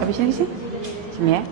Habisnya di sini? Sini ya.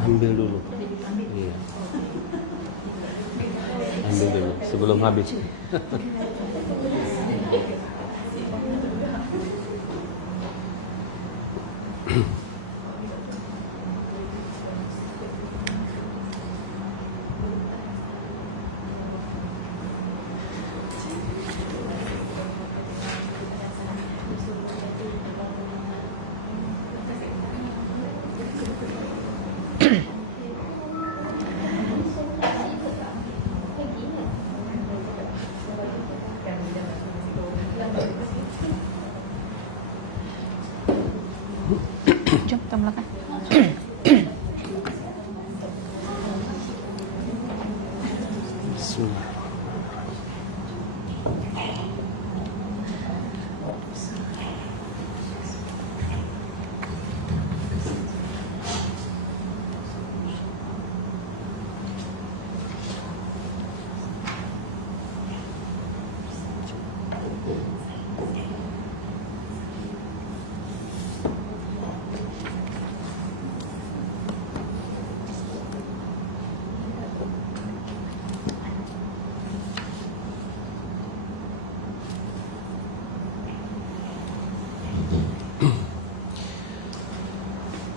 Ambil dulu. Iya. Ambil dulu sebelum habis. Jom kita mulakan. Bismillah.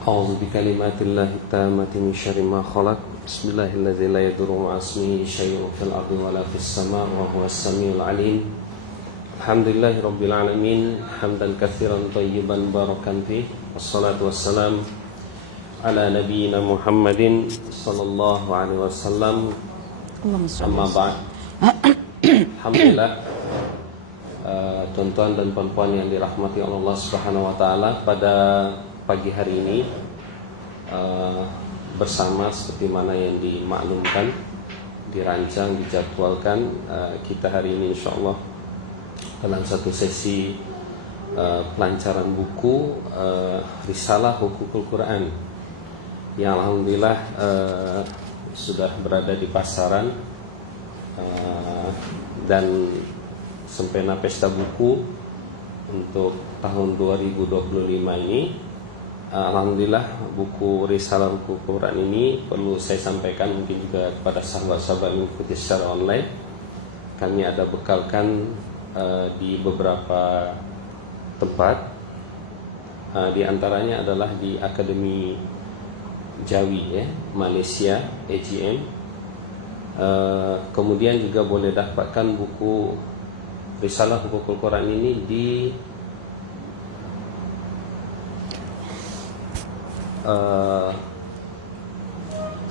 أعوذ بكلمات الله التامة من شر ما خلق بسم الله الذي لا يضر مع اسمه شيء في الأرض ولا في السماء وهو السميع العليم الحمد لله رب العالمين حمدا كثيرا طيبا باركا فيه والصلاة والسلام على نبينا محمد صلى الله عليه وسلم أما بعد Alhamdulillah tuan-tuan dan puan-puan yang dirahmati Allah Subhanahu wa taala, pada pagi hari ini bersama seperti mana yang dimaklumkan, dirancang, dijadwalkan, kita hari ini insyaallah dalam satu sesi pelancaran buku Risalah Hukukul Quran yang alhamdulillah sudah berada di pasaran dan sempena pesta buku untuk tahun 2025 ini. Alhamdulillah buku Risalah Hukukul Quran ini perlu saya sampaikan mungkin juga kepada sahabat-sahabat yang mengikuti secara online. Kami ada bekalkan di beberapa tempat, di antaranya adalah di Akademi Jawi ya, Malaysia, AGM. Kemudian juga boleh dapatkan buku Risalah Hukukul Quran ini di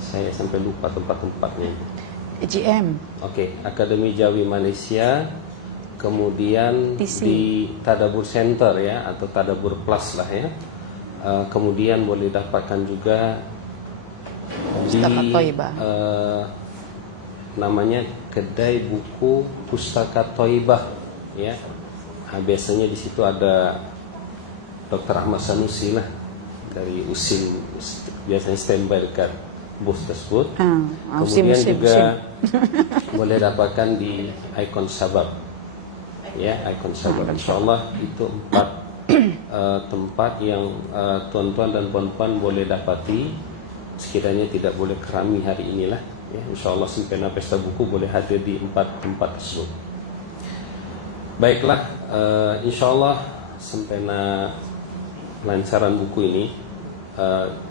saya sampai lupa tempat-tempatnya. AGM. Oke, Akademi Jawi Malaysia, kemudian TC. di Tadabbur Center ya, atau Tadabbur Plus lah ya. Kemudian boleh dapatkan juga Pustaka di Thaibah. namanya Kedai Buku Pustaka Thaibah ya. Biasanya di situ ada Dr. Ahmad Sanusi lah dari USIM, biasanya standby dekat booth tersebut. Kemudian juga boleh dapatkan di Icon Sabab. ya, Icon Cyber. Insyaallah itu 4 tempat yang tuan-tuan dan puan-puan boleh dapati, sekiranya tidak boleh kerami hari inilah ya. Insyaallah Sempena Pesta Buku boleh hadir di 4 tempat tersebut. Baiklah, insyaallah Sempena lancaran buku ini,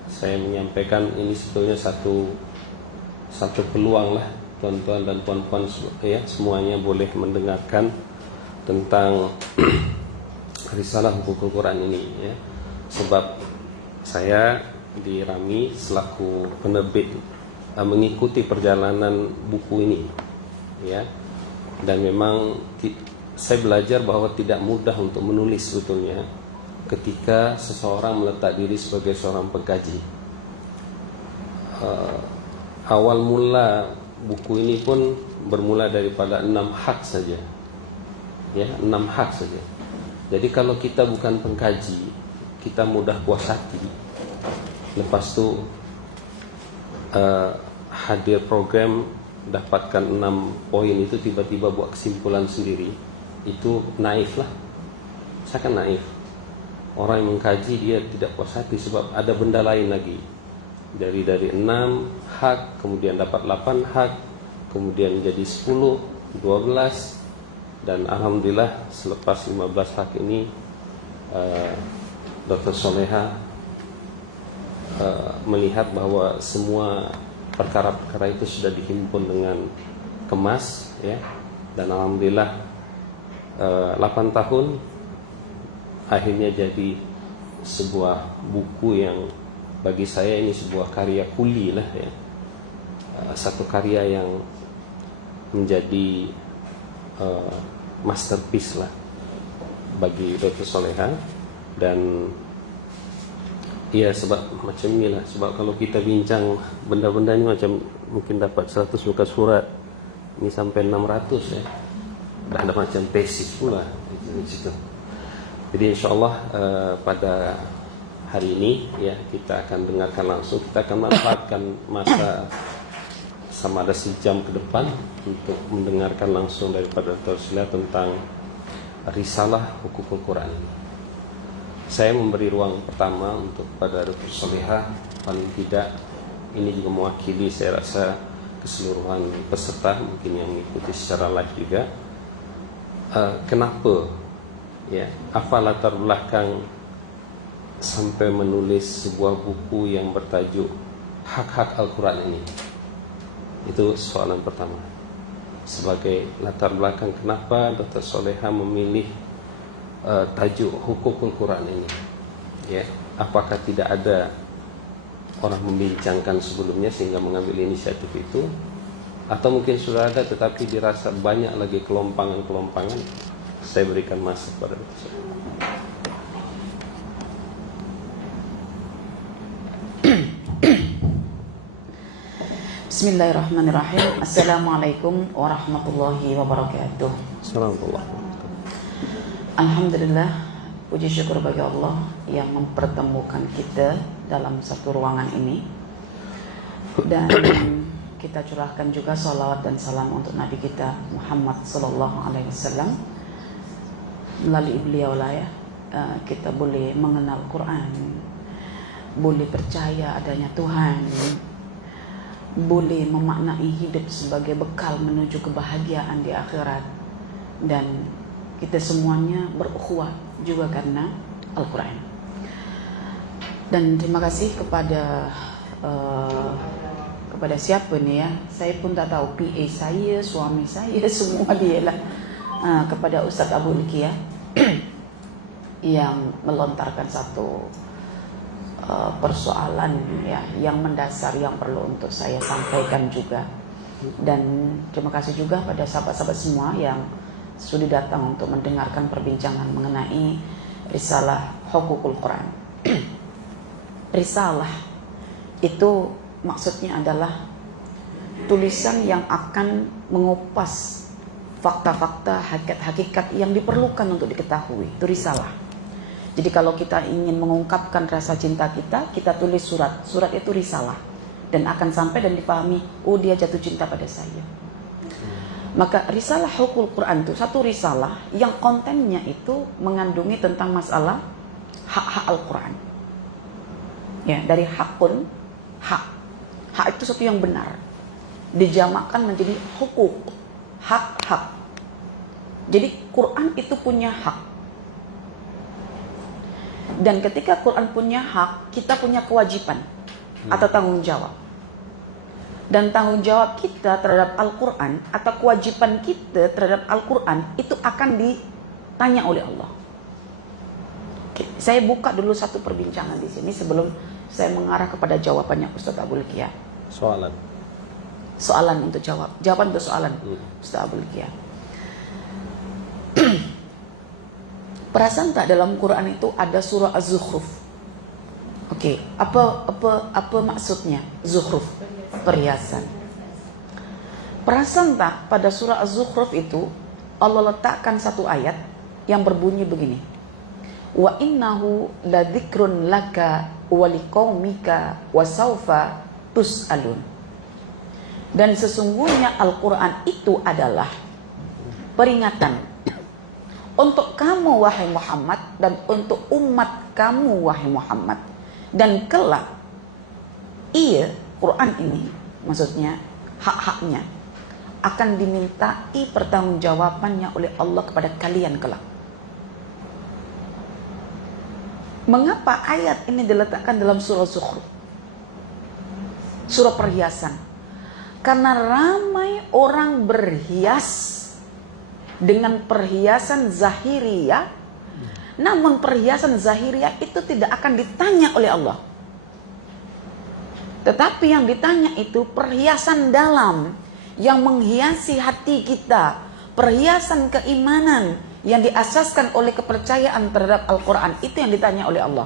saya menyampaikan ini sebetulnya satu peluang lah, tuan-tuan dan puan-puan ya, semuanya boleh mendengarkan tentang risalah buku Quran ini ya. Sebab saya di Rami selaku penerbit mengikuti perjalanan buku ini ya. Dan memang saya belajar bahwa tidak mudah untuk menulis sebetulnya ketika seseorang meletak diri sebagai seorang pengkaji. Awal mula buku ini pun bermula daripada 6 hak saja ya, 6 hak saja. Jadi kalau kita bukan pengkaji, kita mudah puas hati. Lepas tu hadir program, dapatkan 6 poin itu, tiba-tiba buat kesimpulan sendiri, itu naif lah. Saya kan naif. Orang yang mengkaji dia tidak puas hati sebab ada benda lain lagi. Dari 6 hak, kemudian dapat 8 hak, kemudian jadi 10, 12, dan alhamdulillah selepas 15 hak ini Dr. Soleha melihat bahwa semua perkara-perkara itu sudah dihimpun dengan kemas ya. Dan alhamdulillah 8 tahun akhirnya jadi sebuah buku yang bagi saya ini sebuah karya kuli lah ya. Satu karya yang menjadi masterpiece lah bagi Dr. Soleha. Dan ya sebab macam inilah, sebab kalau kita bincang benda-benda ini macam mungkin dapat 100 muka surat, ini sampai 600 ya. Dan ada macam tesis pula di situ. Jadi insyaallah pada hari ini ya kita akan dengarkan langsung, kita akan manfaatkan masa sama ada sejam ke depan untuk mendengarkan langsung daripada Dr. Soleha tentang risalah Hukukul Quran. Saya memberi ruang pertama untuk pada Dr. Soleha, paling tidak ini juga mewakili saya rasa keseluruhan peserta mungkin yang mengikuti secara live juga. Kenapa ya, apa latar belakang sampai menulis sebuah buku yang bertajuk Hak-Hak Al-Quran ini? Itu soalan pertama. Sebagai latar belakang kenapa Dr. Soleha memilih tajuk Hukukul Quran ini ya, apakah tidak ada orang membincangkan sebelumnya sehingga mengambil inisiatif itu, atau mungkin sudah ada tetapi dirasa banyak lagi kelompangan-kelompangan? Saya berikan masa kepada Dr. Soleha. Bismillahirrahmanirrahim. Assalamualaikum warahmatullahi wabarakatuh. Assalamualaikum. Alhamdulillah, puji syukur bagi Allah yang mempertemukan kita dalam satu ruangan ini. Dan kita curahkan juga salawat dan salam untuk Nabi kita Muhammad sallallahu alaihi wasallam. Melalui beliau lah ya, kita boleh mengenal Quran, boleh percaya adanya Tuhan, boleh memaknai hidup sebagai bekal menuju kebahagiaan di akhirat. Dan kita semuanya berukhuwah juga karena Al-Quran. Dan terima kasih kepada siapa nih ya, saya pun tak tahu, PA saya, suami saya, semua dia lah. Kepada Ustaz Abu Likia yang melontarkan satu persoalan ya, yang mendasar yang perlu untuk saya sampaikan juga. Dan terima kasih juga pada sahabat-sahabat semua yang sudah datang untuk mendengarkan perbincangan mengenai risalah Hukukul Quran. Risalah itu maksudnya adalah tulisan yang akan mengupas fakta-fakta, hakikat-hakikat yang diperlukan untuk diketahui. Itu risalah. Jadi kalau kita ingin mengungkapkan rasa cinta kita, kita tulis surat. Surat itu risalah. Dan akan sampai dan dipahami, oh dia jatuh cinta pada saya. Maka risalah hukul Quran itu satu risalah yang kontennya itu mengandungi tentang masalah hak-hak Al-Quran. Ya, dari hakun, hak. Hak itu sesuatu yang benar. Dijamakkan menjadi hukuk, hak-hak. Jadi Quran itu punya hak. Dan ketika Quran punya hak, kita punya kewajiban atau tanggung jawab. Dan tanggung jawab kita terhadap Al-Quran atau kewajiban kita terhadap Al-Quran itu akan ditanya oleh Allah. Oke, saya buka dulu satu perbincangan di sini sebelum saya mengarah kepada jawabannya Ustaz Abul Kia. Soalan untuk jawab. Jawaban untuk soalan Ustaz Abul Kia. Perasaan tak dalam Quran itu ada surah Az-Zukhruf? Oke, apa maksudnya Zukhruf? Perhiasan. Perasaan tak pada surah Az-Zukhruf itu Allah letakkan satu ayat yang berbunyi begini. Wa innahu ladzikrun laka wa liqaumika wa saufa tus'alun. Dan sesungguhnya Al-Quran itu adalah peringatan untuk kamu wahai Muhammad dan untuk umat kamu wahai Muhammad. Dan kelak Quran ini, maksudnya hak-haknya akan dimintai pertanggungjawabannya oleh Allah kepada kalian kelak. Mengapa ayat ini diletakkan dalam surah Zukhruf? Surah perhiasan. Karena ramai orang berhias dengan perhiasan zahiriyah, namun perhiasan zahiriyah itu tidak akan ditanya oleh Allah. Tetapi yang ditanya itu perhiasan dalam yang menghiasi hati kita, perhiasan keimanan yang diasaskan oleh kepercayaan terhadap Al-Quran, itu yang ditanya oleh Allah.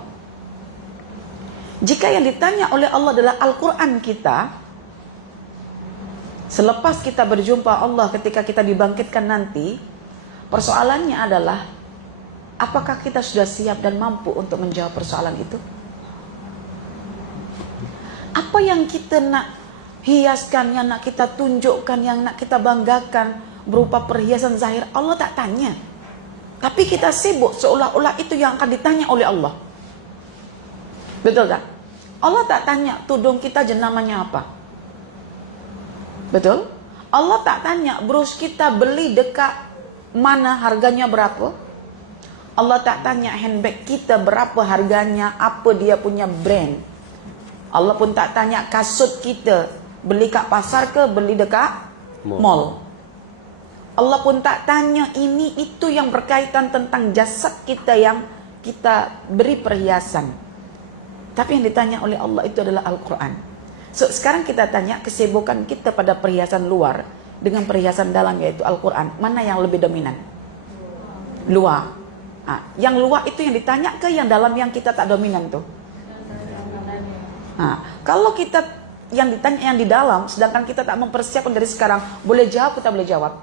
Jika yang ditanya oleh Allah adalah Al-Quran kita, selepas kita berjumpa Allah ketika kita dibangkitkan nanti, persoalannya adalah apakah kita sudah siap dan mampu untuk menjawab persoalan itu? Apa yang kita nak hiaskan, yang nak kita tunjukkan, yang nak kita banggakan berupa perhiasan zahir, Allah tak tanya. Tapi kita sibuk seolah-olah itu yang akan ditanya oleh Allah. Betul tak? Allah tak tanya tudung kita jenamanya apa. Betul? Allah tak tanya brus kita beli dekat mana, harganya berapa. Allah tak tanya handbag kita berapa harganya, apa dia punya brand. Allah pun tak tanya kasut kita beli kat pasar ke beli dekat mall. Allah pun tak tanya ini itu yang berkaitan tentang jasad kita yang kita beri perhiasan. Tapi yang ditanya oleh Allah itu adalah Al-Quran. So sekarang kita tanya kesibukan kita pada perhiasan luar dengan perhiasan dalam yaitu Al-Quran, mana yang lebih dominan? Luar. Yang luar itu yang ditanya ke yang dalam yang kita tak dominan tuh? Kalau kita yang ditanya yang di dalam, sedangkan kita tak mempersiapkan dari sekarang, boleh jawab, kita boleh jawab.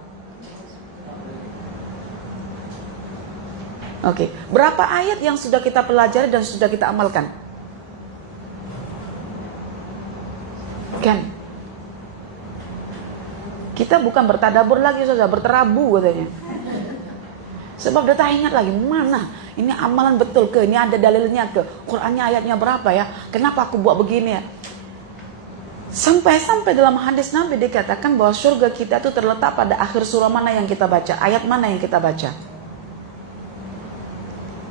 Oke, berapa ayat yang sudah kita pelajari dan sudah kita amalkan? Kan? Kita bukan bertadabur lagi, sudah berterabu katanya. Sebab dia tak ingat lagi mana ini amalan betul ke, ini ada dalilnya ke, Qurannya ayatnya berapa ya, kenapa aku buat begini ya. Sampai-sampai dalam hadis Nabi dikatakan bahwa surga kita itu terletak pada akhir surah mana yang kita baca, ayat mana yang kita baca.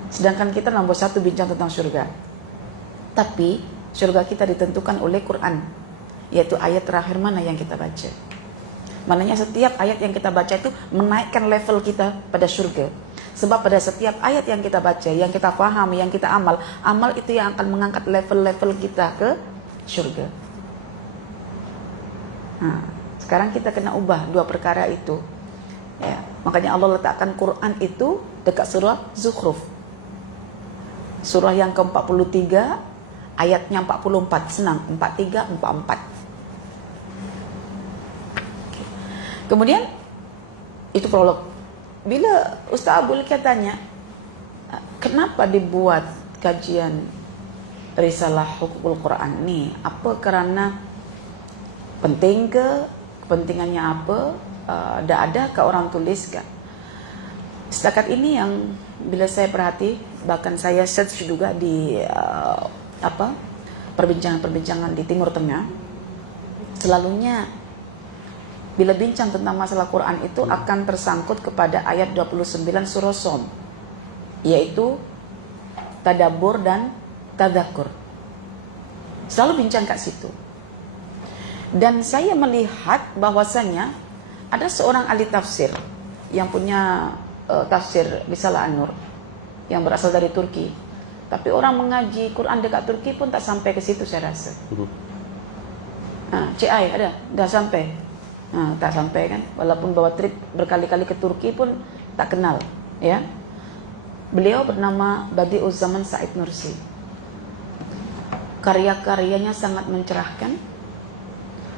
Sedangkan kita nomor satu bincang tentang surga. Tapi surga kita ditentukan oleh Quran, yaitu ayat terakhir mana yang kita baca. Maknanya setiap ayat yang kita baca itu menaikkan level kita pada surga. Sebab pada setiap ayat yang kita baca, yang kita faham, yang kita amal, amal itu yang akan mengangkat level-level kita ke surga. Sekarang kita kena ubah dua perkara itu. Ya, makanya Allah letakkan Quran itu dekat surah Zukhruf. Surah yang ke-43, ayatnya 44, senang, 43, 44. Kemudian itu prolog. Bila Ustaz Abul Kia tanya, kenapa dibuat kajian risalah hukul Quran ni? Apa kerana penting ke? Kepentingannya apa? Tidak ada ke orang tuliskan. Setakat ini yang bila saya perhati, bahkan saya search juga di perbincangan-perbincangan di Timur Tengah, selalunya bila bincang tentang masalah Quran itu akan tersangkut kepada ayat 29 surah Shom, yaitu tadabbur dan tadzakur. Selalu bincang kat situ. Dan saya melihat bahwasanya ada seorang ahli tafsir yang punya tafsir Risalah An-Nur yang berasal dari Turki. Tapi orang mengaji Quran dekat Turki pun tak sampai ke situ saya rasa. CI ada, dah sampai. Tak sampai kan. Walaupun bawa trip berkali-kali ke Turki pun tak kenal, ya. Beliau bernama Badi'uz Zaman Said Nursi. Karya-karyanya sangat mencerahkan.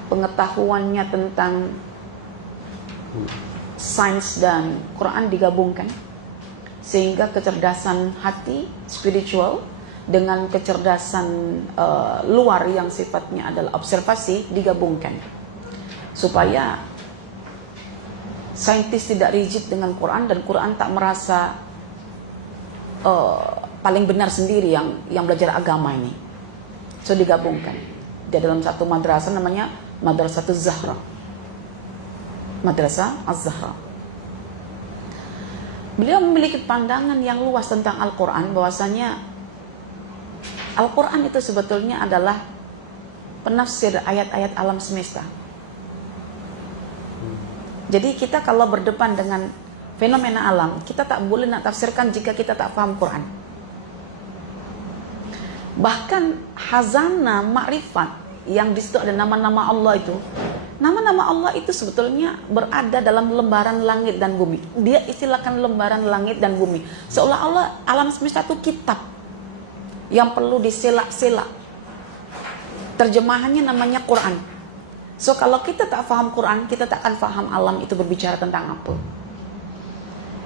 Pengetahuannya tentang sains dan Quran digabungkan, sehingga kecerdasan hati spiritual dengan kecerdasan luar yang sifatnya adalah observasi digabungkan, supaya saintis tidak rigid dengan Quran dan Quran tak merasa paling benar sendiri yang belajar agama ini. So digabungkan. Dia dalam satu madrasah namanya Madrasah Az-Zahra. Madrasah Az-Zahra. Beliau memiliki pandangan yang luas tentang Al-Quran, bahwasanya Al-Quran itu sebetulnya adalah penafsir ayat-ayat alam semesta. Jadi kita kalau berdepan dengan fenomena alam, kita tak boleh nak tafsirkan jika kita tak faham Quran. Bahkan hazana ma'rifat yang di situ ada nama-nama Allah itu, nama-nama Allah itu sebetulnya berada dalam lembaran langit dan bumi. Dia istilahkan lembaran langit dan bumi, seolah-olah alam semesta itu kitab yang perlu diselak-selak. Terjemahannya namanya Quran. So kalau kita tak faham Quran, kita tak akan faham alam itu berbicara tentang apa.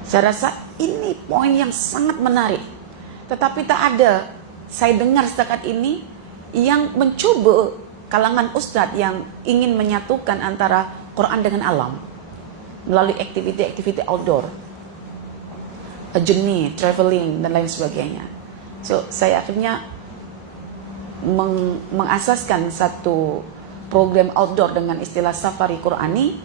Saya rasa ini poin yang sangat menarik. Tetapi tak ada saya dengar setakat ini yang mencoba kalangan ustadz yang ingin menyatukan antara Quran dengan alam melalui aktiviti-aktiviti outdoor, journey, traveling dan lain sebagainya. So saya akhirnya mengasaskan satu program outdoor dengan istilah safari Qurani,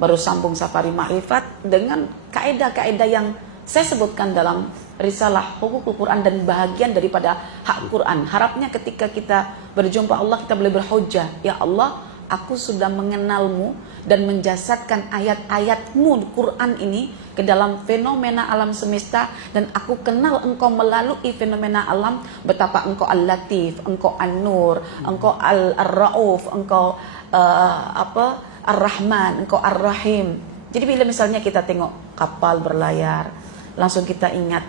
baru sambung safari makrifat dengan kaedah-kaedah yang saya sebutkan dalam risalah Hukukul Quran dan bahagian daripada hak Quran. Harapnya ketika kita berjumpa Allah, kita boleh berhujjah, ya Allah, aku sudah mengenalmu dan menjasadkan ayat-ayatmu Quran ini ke dalam fenomena alam semesta, dan aku kenal engkau melalui fenomena alam, betapa engkau Al-Latif, engkau An-Nur, engkau Al-Rauf, engkau Ar-Rahman, engkau Ar-Rahim. Jadi bila misalnya kita tengok kapal berlayar, langsung kita ingat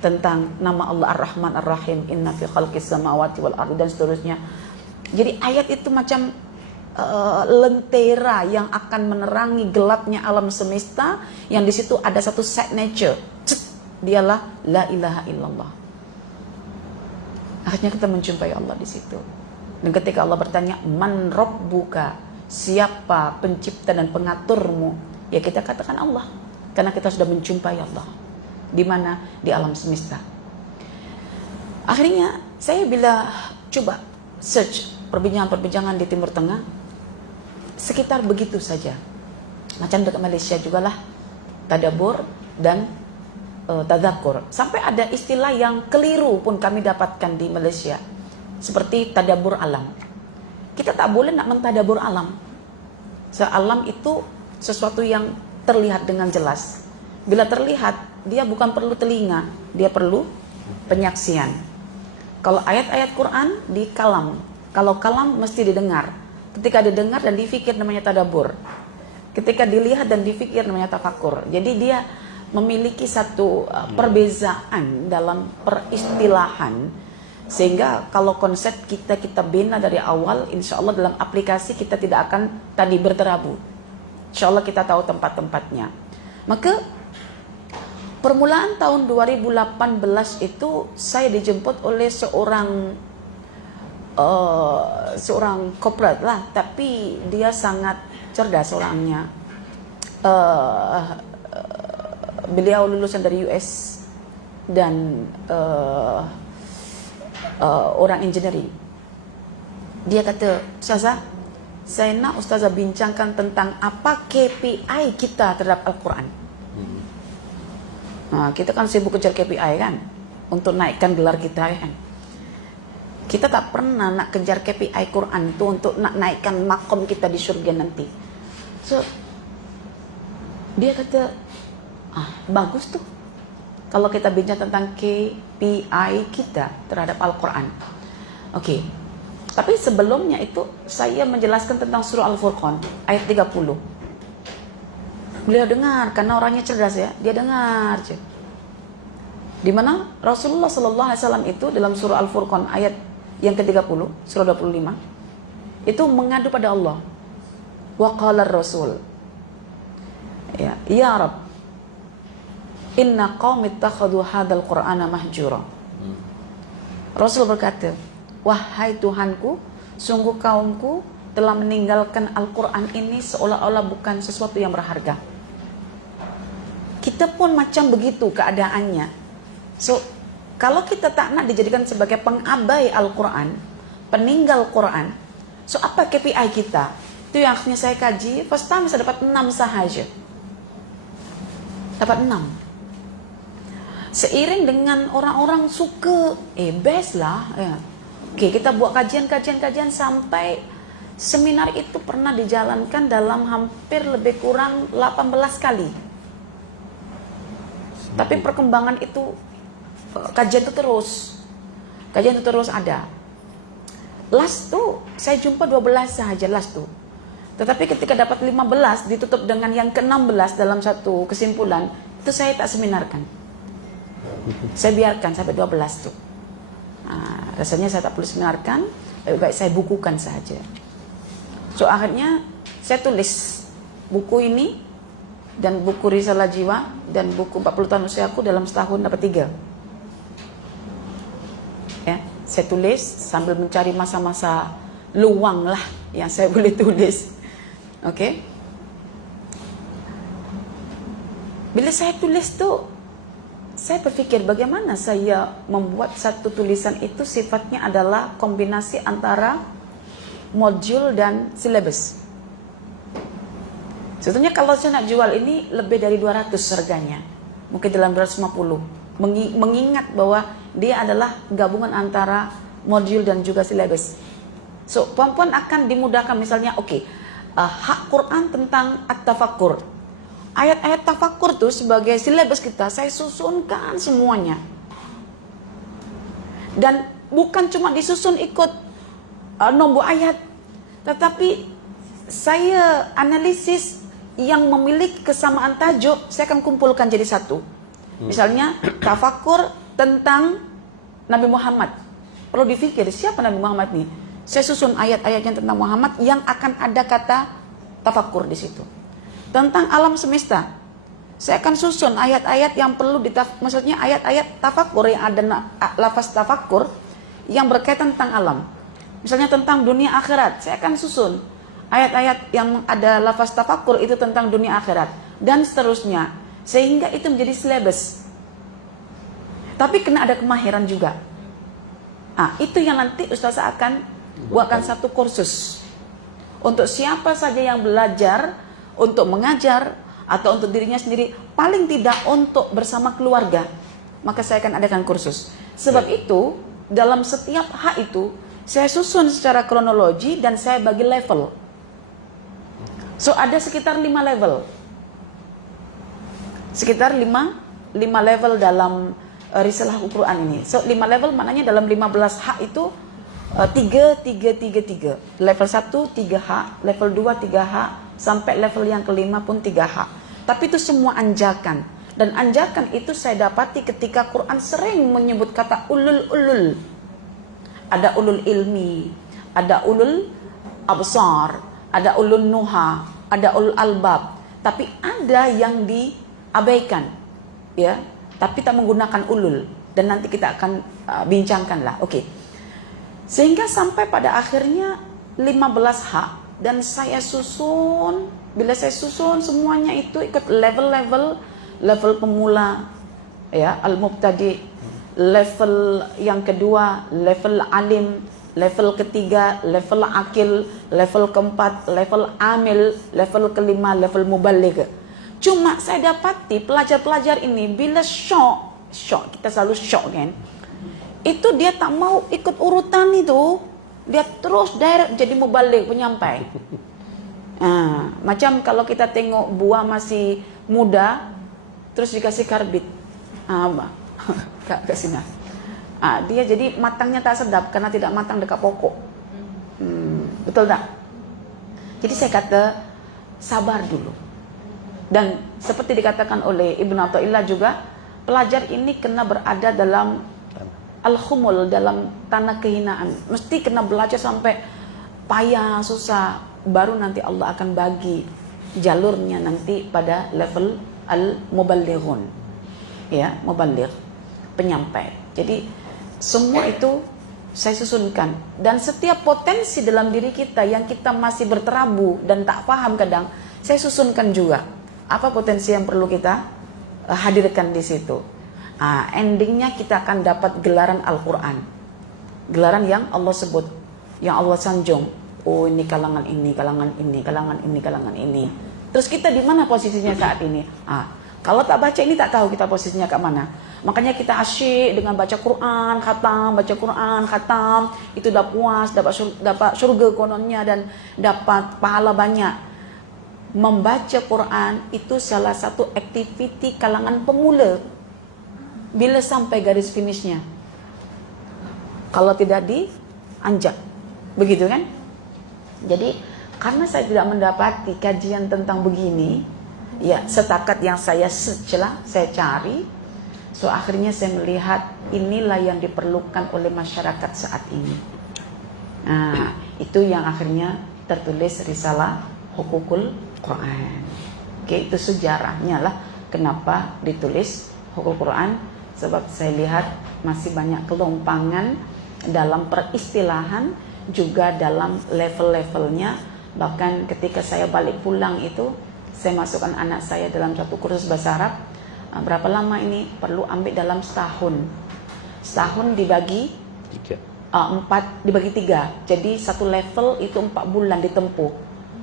tentang nama Allah Ar-Rahman Ar-Rahim, inna fi khalqis samawati wal ardi dan seterusnya. Jadi ayat itu macam lentera yang akan menerangi gelapnya alam semesta, yang di situ ada satu signature. Dialah la ilaha illallah. Akhirnya kita menjumpai Allah di situ. Dan ketika Allah bertanya, man rabbuka, siapa pencipta dan pengaturmu? Ya kita katakan Allah, karena kita sudah menjumpai Allah. Di mana? Di alam semesta. Akhirnya saya bila coba search perbincangan-perbincangan di Timur Tengah, sekitar begitu saja. Macam dekat Malaysia jugalah, tadabbur dan tadzakur. Sampai ada istilah yang keliru pun kami dapatkan di Malaysia, seperti tadabbur alam. Kita tak boleh nak mentadabbur alam. Alam itu sesuatu yang terlihat dengan jelas. Bila terlihat, dia bukan perlu telinga, dia perlu penyaksian. Kalau ayat-ayat Quran di kalam, kalau kalam mesti didengar. Ketika didengar dan difikir namanya tadabbur. Ketika dilihat dan difikir namanya tafakur. Jadi dia memiliki satu perbezaan dalam peristilahan, sehingga kalau konsep kita bina dari awal, insya Allah dalam aplikasi kita tidak akan tadi berterabu. Insya Allah kita tahu tempat-tempatnya. Maka permulaan tahun 2018 itu saya dijemput oleh seorang corporate lah, tapi dia sangat cerdas orangnya. beliau lulusan dari US dan orang engineering. Dia kata, Ustazah, saya nak Ustazah bincangkan tentang apa KPI kita terhadap Al-Quran. Nah, kita kan sibuk kejar KPI kan, untuk naikkan gelar kita kan. Kita tak pernah nak kejar KPI Quran itu untuk nak naikkan makom kita di surga nanti. So, dia kata, bagus tuh kalau kita bincang tentang KPI kita terhadap Al-Quran. Oke. Tapi sebelumnya itu saya menjelaskan tentang surah Al-Furqan ayat 30. Beliau dengar karena orangnya cerdas ya, dia dengar aja. Di mana Rasulullah sallallahu alaihi wasallam itu dalam surah Al-Furqan ayat yang ke-30, surah 25, itu mengadu pada Allah. Wa qala ar-rasul, ya Rabb, inna qaumi ittakhadhu hadzal qur'ana mahjura. Rasul berkata, wahai Tuhanku, sungguh kaumku telah meninggalkan Al-Quran ini seolah-olah bukan sesuatu yang berharga. Kita pun macam begitu keadaannya. So, kalau kita tak nak dijadikan sebagai pengabai Al-Quran, peninggal Quran, so apa KPI kita? Itu yang akhirnya saya kaji, first time bisa dapat 6 sahaja. Dapat 6. Seiring dengan orang-orang suka, best lah ya. Oke, kita buat kajian sampai seminar itu pernah dijalankan dalam hampir lebih kurang 18 kali. Tapi perkembangan itu, kajian itu terus ada. Last tuh saya jumpa 12 sahaja last tuh. Tetapi ketika dapat 15 ditutup dengan yang ke-16 dalam satu kesimpulan, itu saya tak seminarkan. Saya biarkan sampai 12 tuh. Rasanya saya tak perlu seminarkan, lebih baik saya bukukan saja. So akhirnya saya tulis buku ini dan buku Risalah Jiwa dan buku 40 tahun usiaku dalam setahun dapat 3. Ya, saya tulis sambil mencari masa-masa luang lah yang saya boleh tulis. Oke. Bila saya tulis tuh, saya berpikir bagaimana saya membuat satu tulisan itu sifatnya adalah kombinasi antara modul dan silabus. Sebetulnya kalau saya nak jual ini lebih dari 200 harganya, mungkin dalam 250. Mengingat bahwa dia adalah gabungan antara modul dan juga silabus. So, puan-puan akan dimudahkan misalnya, hak Quran tentang at-tafakkur. Ayat-ayat tafakkur tuh sebagai silabus kita, saya susunkan semuanya. Dan bukan cuma disusun ikut nombor ayat, tetapi saya analisis yang memiliki kesamaan tajuk, saya akan kumpulkan jadi satu. Misalnya tafakkur tentang Nabi Muhammad. Perlu dipikir siapa Nabi Muhammad nih? Saya susun ayat-ayatnya tentang Muhammad yang akan ada kata tafakkur di situ. Tentang alam semesta, saya akan susun ayat-ayat yang perlu maksudnya ayat-ayat tafakkur yang ada lafaz tafakkur yang berkaitan tentang alam. Misalnya tentang dunia akhirat, saya akan susun ayat-ayat yang ada lafaz tafakkur itu tentang dunia akhirat dan seterusnya, sehingga itu menjadi silabus. Tapi kena ada kemahiran juga. Itu yang nanti Ustazah akan buatkan satu kursus untuk siapa saja yang belajar untuk mengajar atau untuk dirinya sendiri, paling tidak untuk bersama keluarga, maka saya akan adakan kursus. Sebab itu dalam setiap hak itu saya susun secara kronologi dan saya bagi level. So ada sekitar 5 level. Sekitar 5 level dalam risalah Al-Quran ini. So 5 level maknanya dalam 15 hak itu 3. Level 1 3 hak, level 2 3 hak, sampai level yang kelima pun 3 hak. Tapi itu semua anjakan. Dan anjakan itu saya dapati ketika Quran sering menyebut kata ulul. Ada ulul ilmi, ada ulul absar, ada ulul nuha, ada ulul albab. Tapi ada yang diabaikan, ya. Tapi tak menggunakan ulul. Dan nanti kita akan bincangkan lah. Oke. Sehingga sampai pada akhirnya 15 hak dan saya susun. Bila saya susun semuanya itu ikut level pemula, ya, al-mubtadi, level yang kedua level alim, level ketiga level akil, level keempat level amil, level kelima level muballigh. Cuma saya dapati pelajar-pelajar ini bila syok, kita selalu syok kan, itu dia tak mau ikut urutan itu, dia terus direct jadi muballigh, penyampai. Macam kalau kita tengok buah masih muda terus dikasih karbit, Kak sini. Dia jadi matangnya tak sedap karena tidak matang dekat pokok. Betul tak? Jadi saya kata sabar dulu. Dan seperti dikatakan oleh Ibnu Athaillah juga, pelajar ini kena berada dalam al-khumul, dalam tanah kehinaan. Mesti kena belajar sampai payah, susah, baru nanti Allah akan bagi jalurnya nanti pada level al-muballighun. Ya, muballigh, penyampai. Jadi semua itu saya susunkan, dan setiap potensi dalam diri kita yang kita masih berterabu dan tak paham kadang, saya susunkan juga. Apa potensi yang perlu kita hadirkan di situ. Endingnya kita akan dapat gelaran Al-Quran, gelaran yang Allah sebut, yang Allah sanjung. Oh, ini kalangan ini, kalangan ini, kalangan ini, kalangan ini. Terus kita di mana posisinya saat ini? Kalau tak baca ini tak tahu kita posisinya ke mana. Makanya kita asyik dengan baca Quran, khatam, itu dah puas, dapat surga kononnya dan dapat pahala banyak. Membaca Quran itu salah satu aktiviti kalangan pemula. Bila sampai garis finishnya, kalau tidak dianjak, begitu kan? Jadi karena saya tidak mendapati kajian tentang begini, ya setakat yang saya search lah, saya cari, so akhirnya saya melihat inilah yang diperlukan oleh masyarakat saat ini. Itu yang akhirnya tertulis risalah Hukukul Quran. Oke, itu sejarahnya lah kenapa ditulis Hukukul Quran, sebab saya lihat masih banyak kelompangan dalam peristilahan, juga dalam level-levelnya. Bahkan ketika saya balik pulang itu, saya masukkan anak saya dalam satu kursus bahasa Arab. Berapa lama ini? Perlu ambil dalam setahun. Setahun dibagi 4, dibagi 3. Jadi satu level itu 4 bulan ditempuh.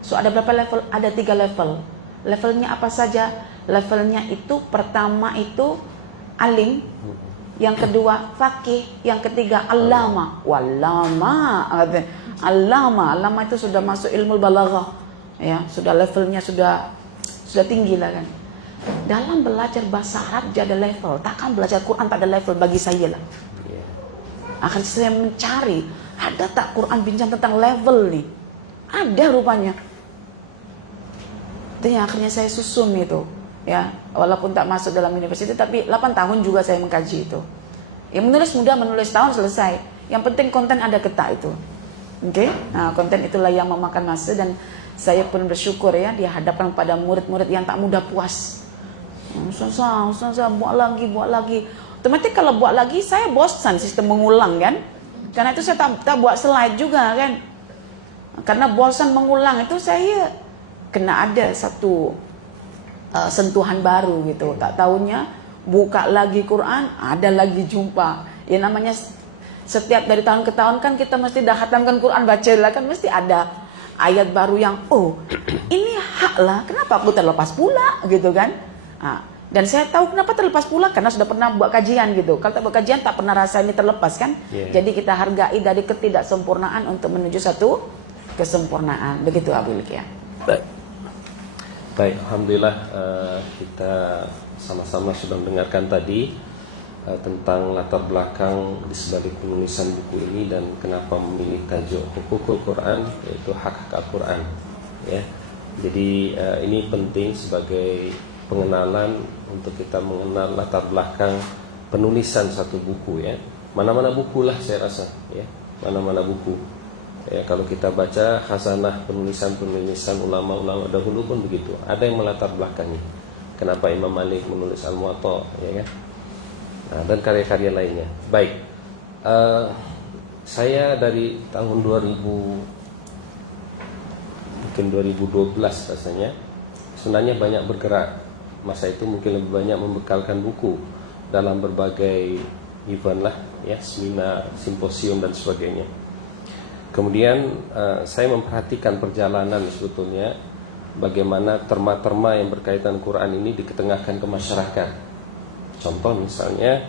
So ada berapa level? Ada 3 level. Levelnya apa saja? Levelnya itu pertama itu alim, yang kedua faqih, yang ketiga allama. Allama itu sudah masuk ilmu balaghah, ya, sudah levelnya sudah tinggi lah kan. Dalam belajar bahasa Arab ada level, takkan belajar Quran tak ada level bagi saya lah. Akhirnya saya mencari, ada tak Quran bincang tentang level nih? Ada rupanya. Itu yang akhirnya saya susun itu. Ya, walaupun tak masuk dalam universitas, tapi 8 tahun juga saya mengkaji itu. Yang menulis mudah, menulis tahun selesai. Yang penting konten ada ketak itu. Oke? Konten itulah yang memakan masa, dan saya pun bersyukur ya dihadapkan pada murid-murid yang tak mudah puas. Ustaz, buat lagi. Otomatis kalau buat lagi saya bosan sistem mengulang kan? Karena itu saya tak buat slide juga kan? Karena bosan mengulang itu, saya kena ada satu sentuhan baru gitu. Tak tahunya buka lagi Quran, ada lagi jumpa. Ya namanya setiap dari tahun ke tahun kan kita mesti dah khatamkan Quran, baca lah kan, mesti ada ayat baru yang ini hak lah, kenapa aku terlepas pula gitu kan. Dan saya tahu kenapa terlepas pula, karena sudah pernah buat kajian gitu. Kalau tak buat kajian tak pernah rasa ini terlepas kan. Jadi kita hargai dari ketidaksempurnaan untuk menuju satu kesempurnaan. Begitu Abu Ilkia. Baik, alhamdulillah kita sama-sama sudah mendengarkan tadi tentang latar belakang di sebalik penulisan buku ini dan kenapa memilih tajuk Hukukul Quran, yaitu hak-hak Al-Quran. Ya, jadi ini penting sebagai pengenalan untuk kita mengenal latar belakang penulisan satu buku ya. Mana-mana buku lah saya rasa ya, mana-mana buku. Ya, kalau kita baca khazanah penulisan ulama-ulama dahulu pun begitu. Ada yang melatar belakangi. Kenapa Imam Malik menulis Al-Muwatta, ya kan? Dan karya-karya lainnya. Baik, saya dari tahun 2000 mungkin 2012 rasanya, sebenarnya banyak bergerak. Masa itu mungkin lebih banyak membekalkan buku dalam berbagai event lah, ya, seminar, simposium dan sebagainya. Kemudian saya memperhatikan perjalanan sebetulnya bagaimana terma-terma yang berkaitan Quran ini diketengahkan ke masyarakat. Contoh misalnya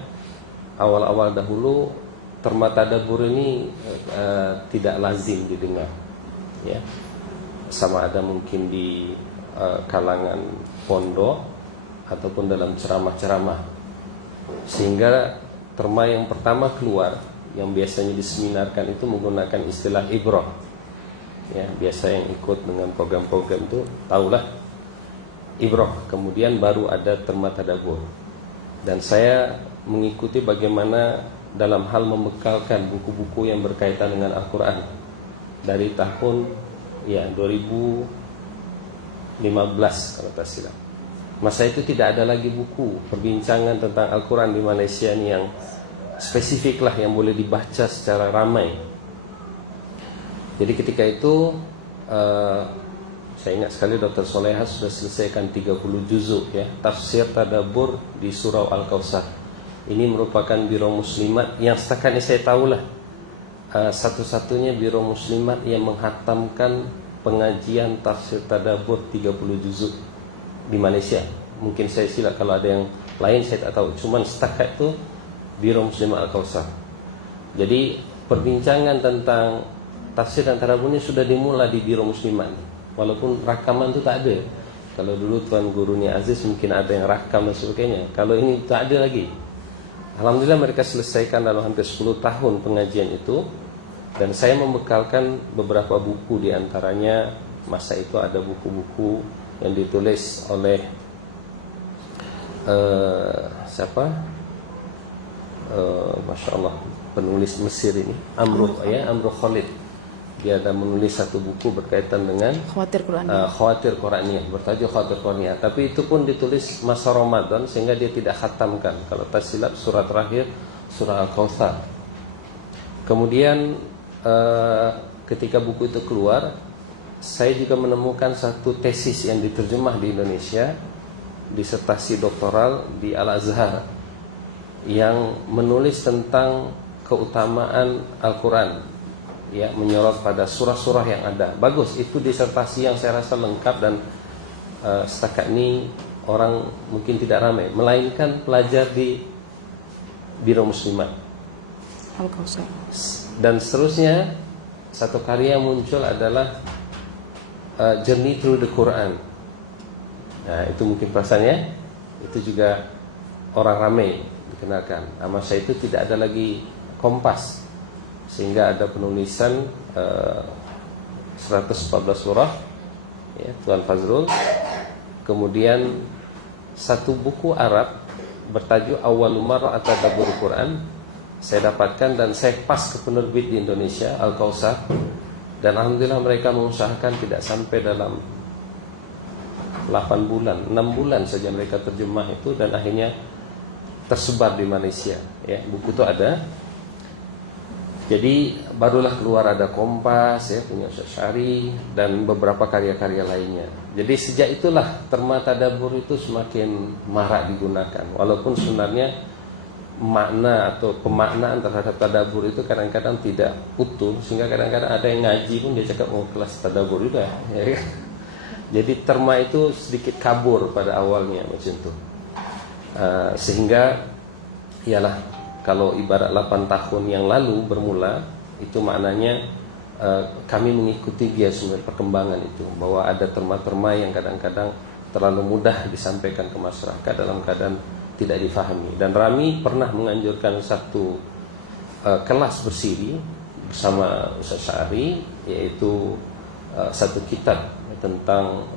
awal-awal dahulu terma tadabbur ini tidak lazim didengar, ya. Sama ada mungkin di kalangan pondok ataupun dalam ceramah-ceramah. Sehingga terma yang pertama keluar yang biasanya diseminarkan itu menggunakan istilah ibrah. Ya, biasa yang ikut dengan program-program itu tahulah ibrah. Kemudian baru ada terma tadabbur. Dan saya mengikuti bagaimana dalam hal membekalkan buku-buku yang berkaitan dengan Al-Quran dari tahun 2015 kalau tak silap. Masa itu tidak ada lagi buku perbincangan tentang Al-Quran di Malaysia ini yang spesifik lah, yang boleh dibaca secara ramai. Jadi ketika itu saya ingat sekali Dr. Soleha sudah selesaikan 30 juzuk, ya, tafsir tadabbur di surau Al-Kautsar. Ini merupakan biro muslimat yang setakat ini saya tahulah satu-satunya biro muslimat yang menghatamkan pengajian tafsir tadabbur 30 juzuk di Malaysia. Mungkin saya silap kalau ada yang lain, saya tak tahu. Cuman setakat itu biro muslimat Al-Kautsar. Jadi perbincangan tentang tafsir dan tadabbur ini sudah dimulai di biro muslimat. Walaupun rakaman itu tak ada. Kalau dulu tuan gurunya Aziz mungkin ada yang rakam dan sebagainya. Kalau ini tak ada lagi. Alhamdulillah mereka selesaikan dalam hampir 10 tahun pengajian itu. Dan saya membekalkan beberapa buku, di antaranya masa itu ada buku-buku yang ditulis oleh Masya Allah, penulis Mesir ini, Amru Khalid. Dia ada menulis satu buku berkaitan dengan Khawatir Quraniyah, bertajuk Khawatir Quraniyah. Tapi itu pun ditulis masa Ramadan sehingga dia tidak khatamkan. Kalau tak silap surat terakhir surah Al-Kautsar. Kemudian ketika buku itu keluar, saya juga menemukan satu tesis yang diterjemah di Indonesia, disertasi doktoral di Al-Azhar, yang menulis tentang keutamaan Al-Quran, ya, menyorot pada surah-surah yang ada. Bagus, itu disertasi yang saya rasa lengkap dan setakat ini orang mungkin tidak ramai, melainkan pelajar di Biro Muslimat Al-Kautsar. Dan seterusnya satu karya yang muncul adalah Journey Through the Quran. Nah, itu mungkin perasaannya itu juga orang ramai dikenalkan. Nah, masa itu tidak ada lagi Kompas, sehingga ada penulisan 114 surah, ya, Tuan Fazrul. Kemudian satu buku Arab bertajuk Awwalul Marrah Tadabbur Quran saya dapatkan dan saya pas ke penerbit di Indonesia, Al-Kautsar. Dan alhamdulillah mereka mengusahakan tidak sampai dalam 8 bulan, 6 bulan saja mereka terjemah itu, dan akhirnya tersebar di Malaysia, ya. Buku itu ada. Jadi barulah keluar ada Kompas, ya, punya Ustaz Syari dan beberapa karya-karya lainnya. Jadi sejak itulah terma tadabbur itu semakin marak digunakan. Walaupun sebenarnya makna atau pemaknaan terhadap tadabbur itu kadang-kadang tidak utuh, sehingga kadang-kadang ada yang ngaji pun dia cakap mau kelas tadabbur juga, ya. Jadi terma itu sedikit kabur pada awalnya macam itu. Sehingga ialah kalau ibarat 8 tahun yang lalu bermula, itu maknanya kami mengikuti dia sebenarnya perkembangan itu, bahwa ada terma-terma yang kadang-kadang terlalu mudah disampaikan ke masyarakat dalam keadaan tidak difahami. Dan Rami pernah menganjurkan satu kelas bersiri bersama Ustaz Syari, yaitu satu kitab tentang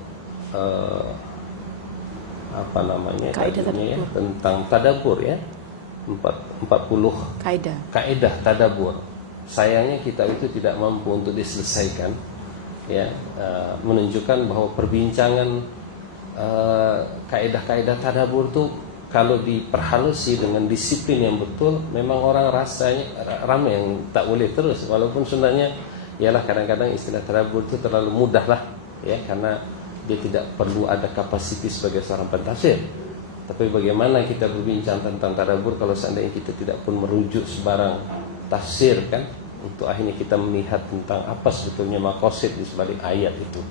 apa namanya ya, tentang tadabbur, ya, 40 kaidah tadabbur. Sayangnya kitab itu tidak mampu untuk diselesaikan, ya, menunjukkan bahwa perbincangan kaidah-kaidah tadabbur itu kalau diperhalusi dengan disiplin yang betul, memang orang rasanya ramai yang tak boleh terus. Walaupun sebenarnya ialah kadang-kadang istilah tadabbur itu terlalu mudah lah ya, karena dia tidak perlu ada kapasitas sebagai seorang pentafsir. Tapi bagaimana kita berbincang tentang tadabbur kalau seandainya kita tidak pun merujuk sebarang tafsir kan, untuk akhirnya kita melihat tentang apa sebetulnya maqasid di sebalik ayat itu.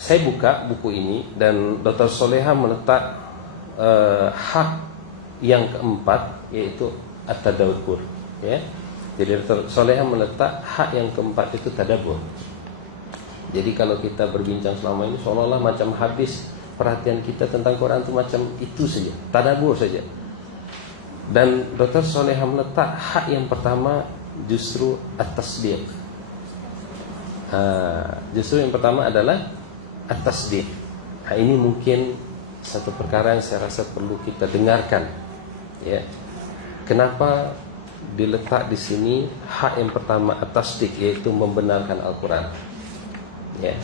Saya buka buku ini dan Dr. Soleha meletak hak yang keempat, yaitu at-tadabbur, ya. Jadi Dr. Soleha meletak hak yang keempat itu tadabbur. Jadi kalau kita berbincang selama ini seolah-olah macam habis perhatian kita tentang Quran itu macam itu saja, tadabbur saja. Dan Dr. Soleha meletak hak yang pertama justru at-tasdiq. Justru yang pertama adalah at-tasdiq. Nah, ini mungkin satu perkara yang saya rasa perlu kita dengarkan, ya. Kenapa diletak di sini hak yang pertama at-tasdiq, yaitu membenarkan Al-Quran, ya.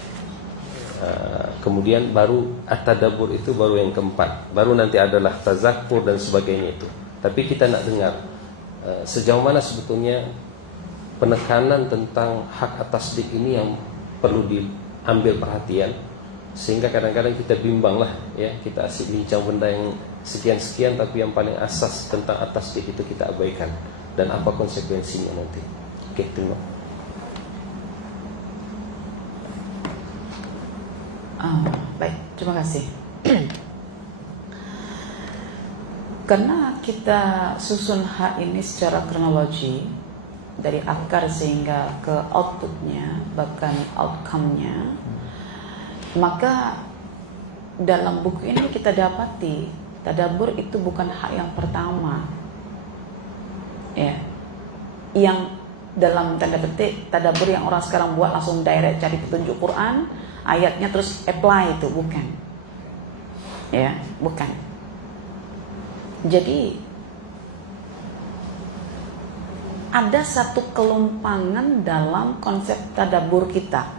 Kemudian baru at-tadabbur itu baru yang keempat. Baru nanti adalah tazakkur dan sebagainya itu. Tapi kita nak dengar sejauh mana sebetulnya penekanan tentang hak at-tasdiq ini yang perlu diambil perhatian. Sehingga kadang-kadang kita bimbang lah, ya, kita asyik bincang benda yang sekian-sekian, tapi yang paling asas tentang at-tasdiq itu kita abaikan. Dan apa konsekuensinya nanti. Oke, tengok. Baik, terima kasih. Karena kita susun hak ini secara kronologi dari akar sehingga ke outputnya, bahkan outcome-nya, maka dalam buku ini kita dapati tadabbur itu bukan hak yang pertama, ya, yang dalam tanda petik tadabbur yang orang sekarang buat langsung direct cari petunjuk Quran, ayatnya terus apply, itu bukan, ya, bukan. Jadi ada satu kelumpangan dalam konsep tadabbur kita.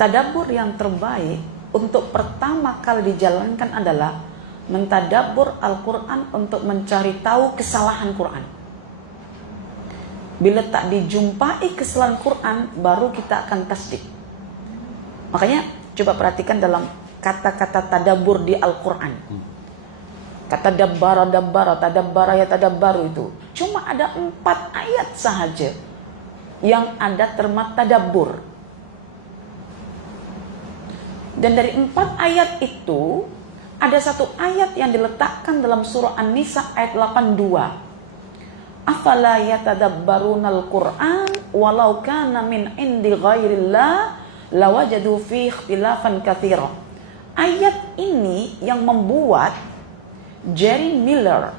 Tadabbur yang terbaik untuk pertama kali dijalankan adalah mentadabbur Al-Quran untuk mencari tahu kesalahan Quran. Bila tak dijumpai kesalahan Quran, baru kita akan tasdik. Makanya coba perhatikan dalam kata-kata tadabbur di Al-Quran. Kata dabbara, tadabbara ya tadabbaru itu cuma ada 4 ayat sahaja yang ada terma tadabbur. Dan dari 4 ayat itu ada satu ayat yang diletakkan dalam surah An-Nisa ayat 82. Afala yatadabbarunal Qur'an walau kana min indi ghairillah lawajadu fi ikhtilafan katsira. Ayat ini yang membuat Jerry Miller,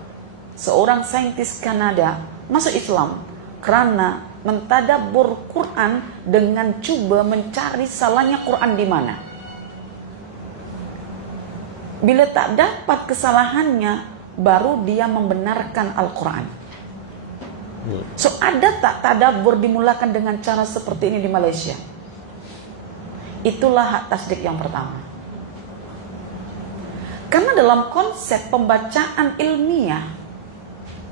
seorang saintis Kanada, masuk Islam karena mentadabbur Quran dengan coba mencari salahnya Quran di mana. Bila tak dapat kesalahannya, baru dia membenarkan Al-Quran. So ada tak tadabbur dimulakan dengan cara seperti ini di Malaysia? Itulah hak tasdik yang pertama. Karena dalam konsep pembacaan ilmiah,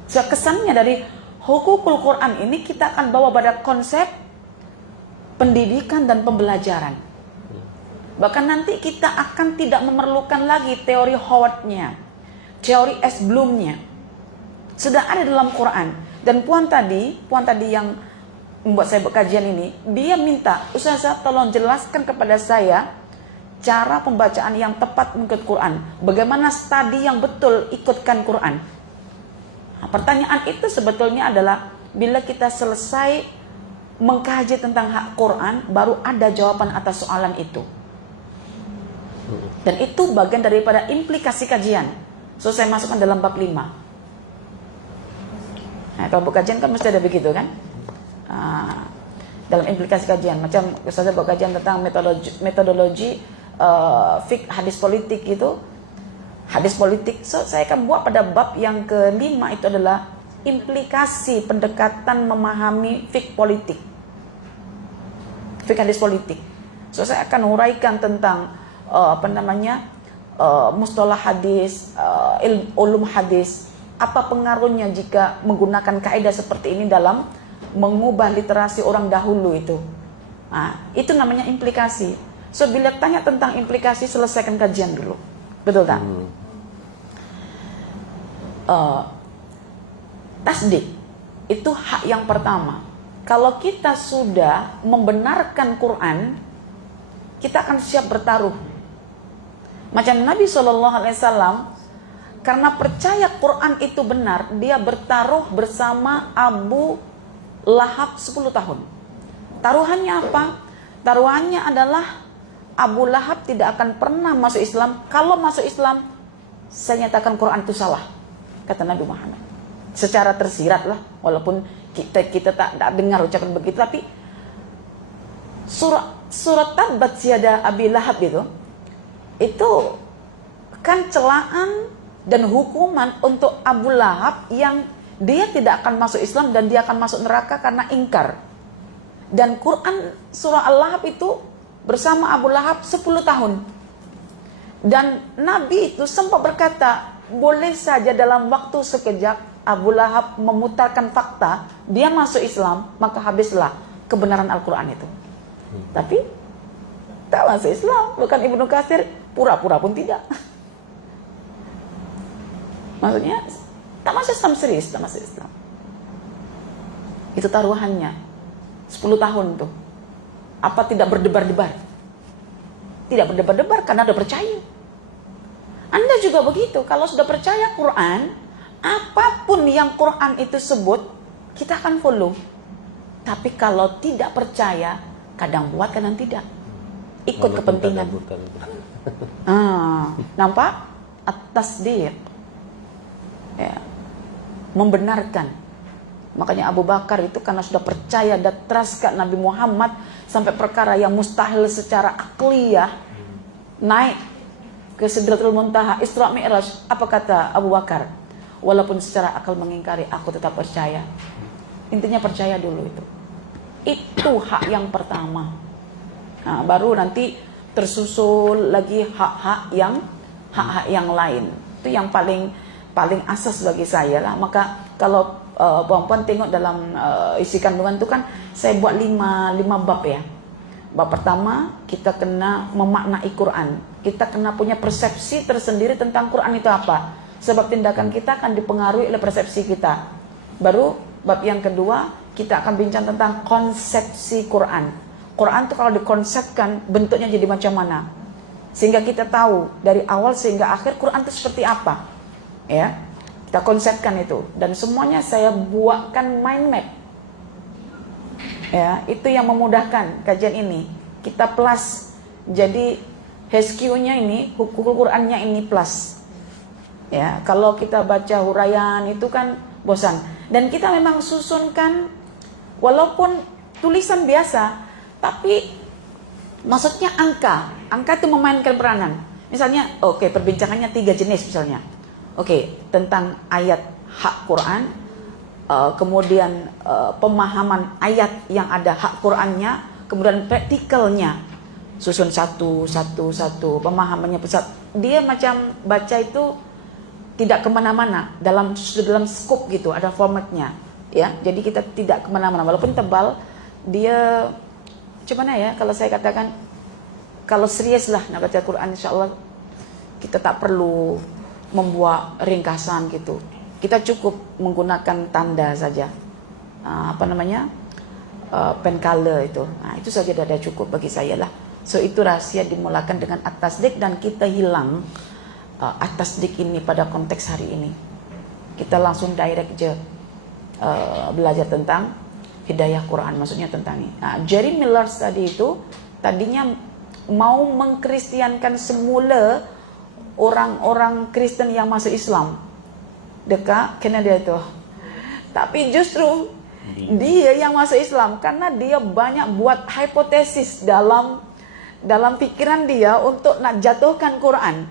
kesannya dari hukukul Quran ini kita akan bawa pada konsep pendidikan dan pembelajaran. Bahkan nanti kita akan tidak memerlukan lagi teori Howard-nya, teori S. Bloom-nya. Sudah ada dalam Quran. Dan puan tadi yang membuat saya berkajian ini, dia minta, Ustazah tolong jelaskan kepada saya cara pembacaan yang tepat mengikut Quran. Bagaimana studi yang betul ikutkan Quran. Nah, pertanyaan itu sebetulnya adalah bila kita selesai mengkaji tentang hak Quran, baru ada jawaban atas soalan itu. Dan itu bagian daripada implikasi kajian. So saya masukkan dalam bab 5. Nah, kalau buat kajian kan mesti ada begitu kan? Dalam implikasi kajian, macam saya buat kajian tentang metodologi fik hadis politik gitu. Hadis politik, so saya akan buat pada bab yang ke-5 itu adalah implikasi pendekatan memahami fik politik. Fik hadis politik. So saya akan uraikan tentang mustalah hadis, ulum hadis, apa pengaruhnya jika menggunakan kaidah seperti ini dalam mengubah literasi orang dahulu itu. Itu namanya implikasi. So bila tanya tentang implikasi, selesaikan kajian dulu, betul tak? Tasdik itu hak yang pertama. Kalau kita sudah membenarkan Quran, kita akan siap bertaruh. Macam Nabi SAW, karena percaya Quran itu benar, dia bertaruh bersama Abu Lahab 10 tahun. Taruhannya apa? Taruhannya adalah Abu Lahab tidak akan pernah masuk Islam. Kalau masuk Islam, saya nyatakan Quran itu salah, kata Nabi Muhammad. Secara tersirat lah, walaupun kita tak dengar ucapan begitu, tapi surat Tabbat Yada Abi Lahab itu kan celaan dan hukuman untuk Abu Lahab yang dia tidak akan masuk Islam dan dia akan masuk neraka karena ingkar. Dan Quran surah Al-Lahab itu bersama Abu Lahab 10 tahun. Dan Nabi itu sempat berkata, boleh saja dalam waktu sekejap Abu Lahab memutarkan fakta, dia masuk Islam, maka habislah kebenaran Al-Quran itu. Tapi tak masuk Islam. Bukan Ibnu Katsir, pura-pura pun tidak. Maksudnya tak masuk Islam, serius tak masuk Islam. Itu taruhannya 10 tahun tuh. Apa tidak berdebar-debar? Tidak berdebar-debar karena udah percaya. Anda juga begitu. Kalau sudah percaya Quran, apapun yang Quran itu sebut, kita akan follow. Tapi kalau tidak percaya, kadang buat, kadang tidak. Ikut kepentingan. Nampak? At-tasdiq. Ya. Membenarkan. Makanya Abu Bakar itu karena sudah percaya dan trust ke Nabi Muhammad, sampai perkara yang mustahil secara akliyah, naik ke Sidratul Muntaha, Isra Mi'raj. Apa kata Abu Bakar? Walaupun secara akal mengingkari, aku tetap percaya. Intinya percaya dulu itu. Itu hak yang pertama. Baru nanti tersusul lagi hak-hak yang lain. Itu yang paling asas bagi saya lah. Maka kalau perempuan tengok dalam isi kandungan itu kan saya buat 5 bab ya. Bab pertama, kita kena memaknai Quran. Kita kena punya persepsi tersendiri tentang Quran itu apa. Sebab tindakan kita akan dipengaruhi oleh persepsi kita. Baru bab yang kedua, kita akan bincang tentang konsepsi Quran. Quran itu kalau dikonsepkan, bentuknya jadi macam mana, sehingga kita tahu dari awal sehingga akhir Quran itu seperti apa. Ya, kita konsepkan itu. Dan semuanya saya buatkan mind map. Ya, itu yang memudahkan kajian ini. Kita plus, jadi HQ-nya ini, hukum Qurannya ini plus. Ya, kalau kita baca huraian itu kan bosan. Dan kita memang susunkan walaupun tulisan biasa, tapi maksudnya angka itu memainkan peranan. Misalnya, perbincangannya 3 jenis misalnya. Tentang ayat hak Quran, kemudian pemahaman ayat yang ada hak Qurannya, kemudian praktikalnya, susun satu, pemahamannya pesat. Dia macam baca itu tidak kemana-mana, dalam skop gitu, ada formatnya, ya. Jadi kita tidak kemana-mana, walaupun tebal, dia gimana ya? Kalau saya katakan, kalau serius lah nak baca Quran, insya Allah kita tak perlu membuat ringkasan gitu. Kita cukup menggunakan tanda saja, pen color itu. Itu saja dah cukup bagi saya lah. So itu rahasia dimulakan dengan at-tasdik, dan kita hilang at-tasdik ini pada konteks hari ini. Kita langsung direct je belajar tentang hidayah Quran, maksudnya tentang ini. Jerry Miller tadi itu tadinya mau mengkristiankan semula orang-orang Kristen yang masuk Islam dekat Kanada itu. Tapi justru dia yang masuk Islam karena dia banyak buat hipotesis dalam pikiran dia untuk nak jatuhkan Quran.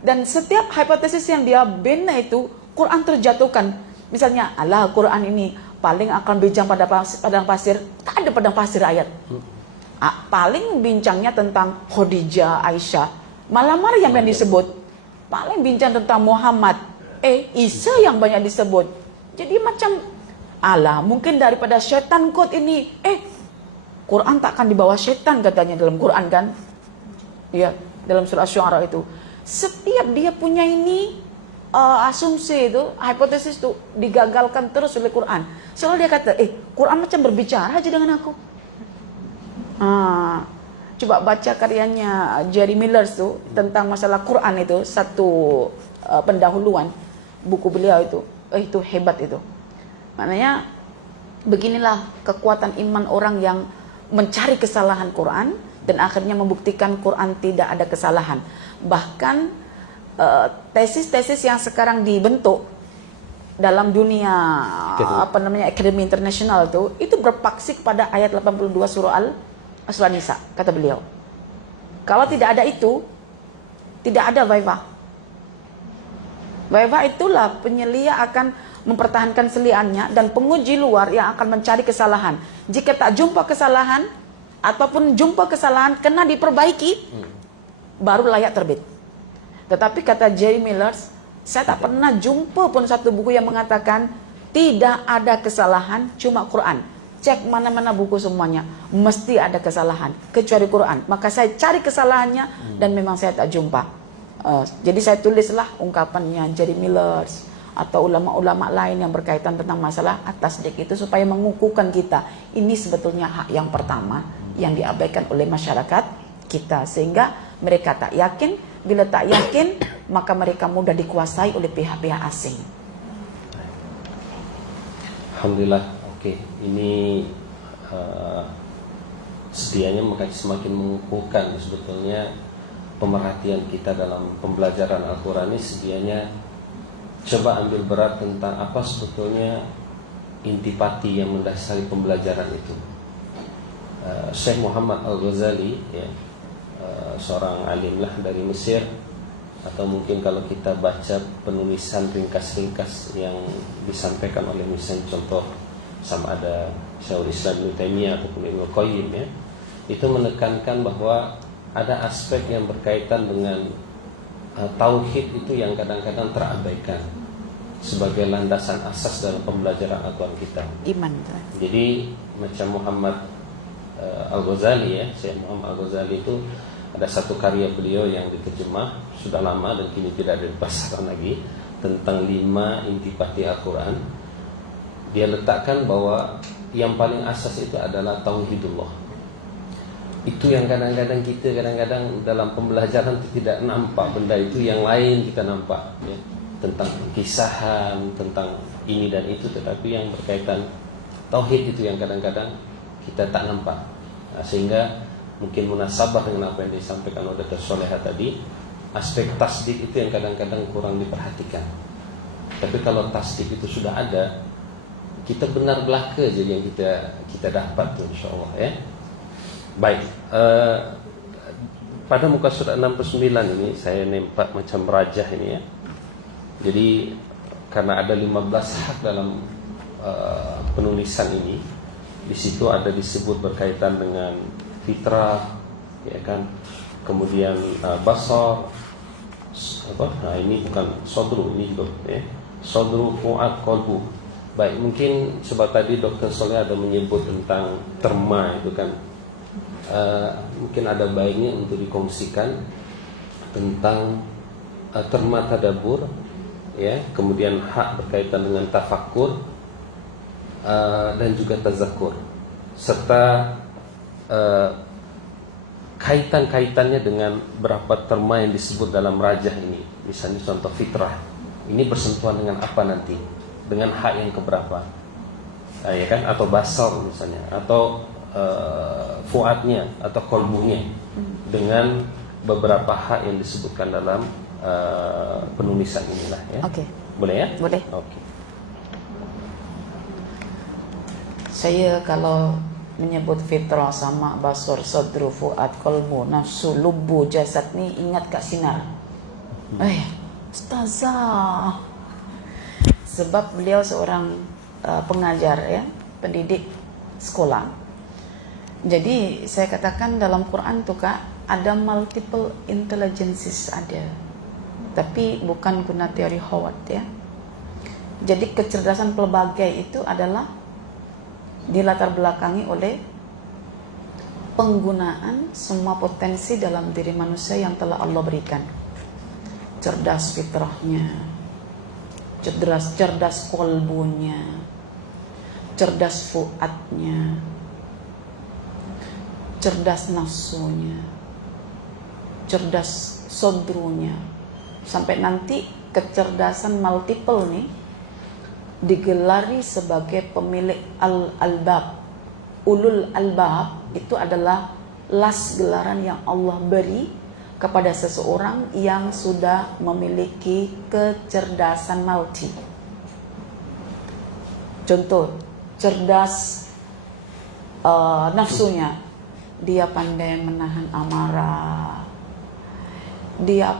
Dan setiap hipotesis yang dia bina itu, Quran terjatuhkan. Misalnya, Quran ini paling akan bincang pada padang pasir. Tak ada padang pasir ayat. Paling bincangnya tentang Khadijah, Aisyah. Malah Maryam yang disebut. Paling bincang tentang Muhammad. Isa yang banyak disebut. Jadi macam, mungkin daripada syaitan kot ini. Quran tak akan dibawa setan katanya dalam Quran kan. Ya, dalam surah Asy-Syu'ara itu. Setiap dia punya ini asumsi itu, hipotesis itu digagalkan terus oleh Quran. Soalnya dia kata, Quran macam berbicara aja dengan aku. Coba baca karyanya Jerry Miller tuh tentang masalah Quran itu, satu pendahuluan buku beliau itu hebat itu. Maknanya beginilah kekuatan iman orang yang mencari kesalahan Quran dan akhirnya membuktikan Quran tidak ada kesalahan. Bahkan tesis-tesis yang sekarang dibentuk dalam dunia akademi internasional itu berpaksi kepada ayat 82 surah Al-Nisa, kata beliau. Kalau tidak ada itu, tidak ada vaivah. Vaivah itulah penyelia akan mempertahankan seliannya dan penguji luar yang akan mencari kesalahan. Jika tak jumpa kesalahan ataupun jumpa kesalahan kena diperbaiki, baru layak terbit. Tetapi kata Jerry Miller, saya tak pernah jumpa pun satu buku yang mengatakan tidak ada kesalahan, cuma Quran. Cek mana-mana buku semuanya, mesti ada kesalahan, kecuali Quran. Maka saya cari kesalahannya dan memang saya tak jumpa. Jadi saya tulislah ungkapannya Jerry Miller atau ulama-ulama lain yang berkaitan tentang masalah at-tasdiq itu supaya mengukuhkan kita. Ini sebetulnya hak yang pertama yang diabaikan oleh masyarakat kita, sehingga mereka tak yakin. Bila tak yakin, maka mereka mudah dikuasai oleh pihak-pihak asing. Alhamdulillah, oke. Ini sedianya semakin mengukuhkan sebetulnya pemerhatian kita dalam pembelajaran Al-Quran ini. Sedianya coba ambil berat tentang apa sebetulnya intipati yang mendasari pembelajaran itu. Syekh Muhammad Al-Ghazali, ya, seorang alim lah dari Mesir, atau mungkin kalau kita baca penulisan ringkas-ringkas yang disampaikan oleh misalnya contoh sama ada Syekhul Islam Ibnu Taimiyah ataupun Ibnu Qayyim, ya, itu menekankan bahwa ada aspek yang berkaitan dengan tauhid itu yang kadang-kadang terabaikan sebagai landasan asas dalam pembelajaran Al-Quran kita. Iman. Jadi macam Muhammad Al-Ghazali, ya, Syekh Muhammad Al-Ghazali itu ada satu karya beliau yang diterjemah sudah lama dan kini tidak ada di pasaran lagi, tentang 5 intipati Al-Quran. Dia letakkan bahwa yang paling asas itu adalah tauhidullah. Itu yang kadang-kadang kita dalam pembelajaran tidak nampak benda itu, yang lain kita nampak, ya, tentang kisahan, tentang ini dan itu, tetapi yang berkaitan tauhid itu yang kadang-kadang kita tak nampak. Sehingga mungkin munasabah dengan apa yang disampaikan oleh Dr. Soleha tadi, aspek tasdik itu yang kadang-kadang kurang diperhatikan. Tapi kalau tasdik itu sudah ada, kita benar belaka jadi yang kita dapat tuh, insyaallah, ya. Baik, pada muka surat 69 ini saya nampak macam rajah ini, ya. Jadi karena ada 15 hak dalam penulisan ini, di situ ada disebut berkaitan dengan fitrah, ya kan, kemudian basar, apa? Nah ini bukan sodru, ini juga, ya, sodru, fuad, kolbu. Baik, mungkin sebab tadi Dr. Soleh ada menyebut tentang terma itu kan, mungkin ada baiknya untuk dikongsikan tentang terma tadabbur, ya, kemudian hak berkaitan dengan tafakkur, dan juga tazakkur, serta kaitan-kaitannya dengan berapa terma yang disebut dalam rajah ini. Misalnya contoh fitrah, ini bersentuhan dengan apa nanti, dengan hak yang keberapa, ya kan, atau basar misalnya, atau fuadnya atau kolbunya, dengan beberapa hak yang disebutkan dalam penulisan inilah, ya. Oke. Boleh, ya? Boleh. Oke. Saya kalau menyebut fitrah sama basur, sadru, fuad, kolbu, nafsu, lubu, jasad ni ingat Kak Sinar. Ustazah. Sebab beliau seorang pengajar, ya, pendidik sekolah. Jadi saya katakan dalam Quran tuh Kak, ada multiple intelligences ada. Tapi bukan guna teori Howard, ya. Jadi kecerdasan pelbagai itu adalah dilatar belakangi oleh penggunaan semua potensi dalam diri manusia yang telah Allah berikan. Cerdas fitrahnya, cerdas kolbunya, cerdas fuadnya, cerdas nafsunya, cerdas sodrunya, sampai nanti kecerdasan multiple nih digelari sebagai pemilik al-albab. Ulul albab itu adalah las gelaran yang Allah beri kepada seseorang yang sudah memiliki kecerdasan multi. Contoh, cerdas nafsunya, dia pandai menahan amarah, dia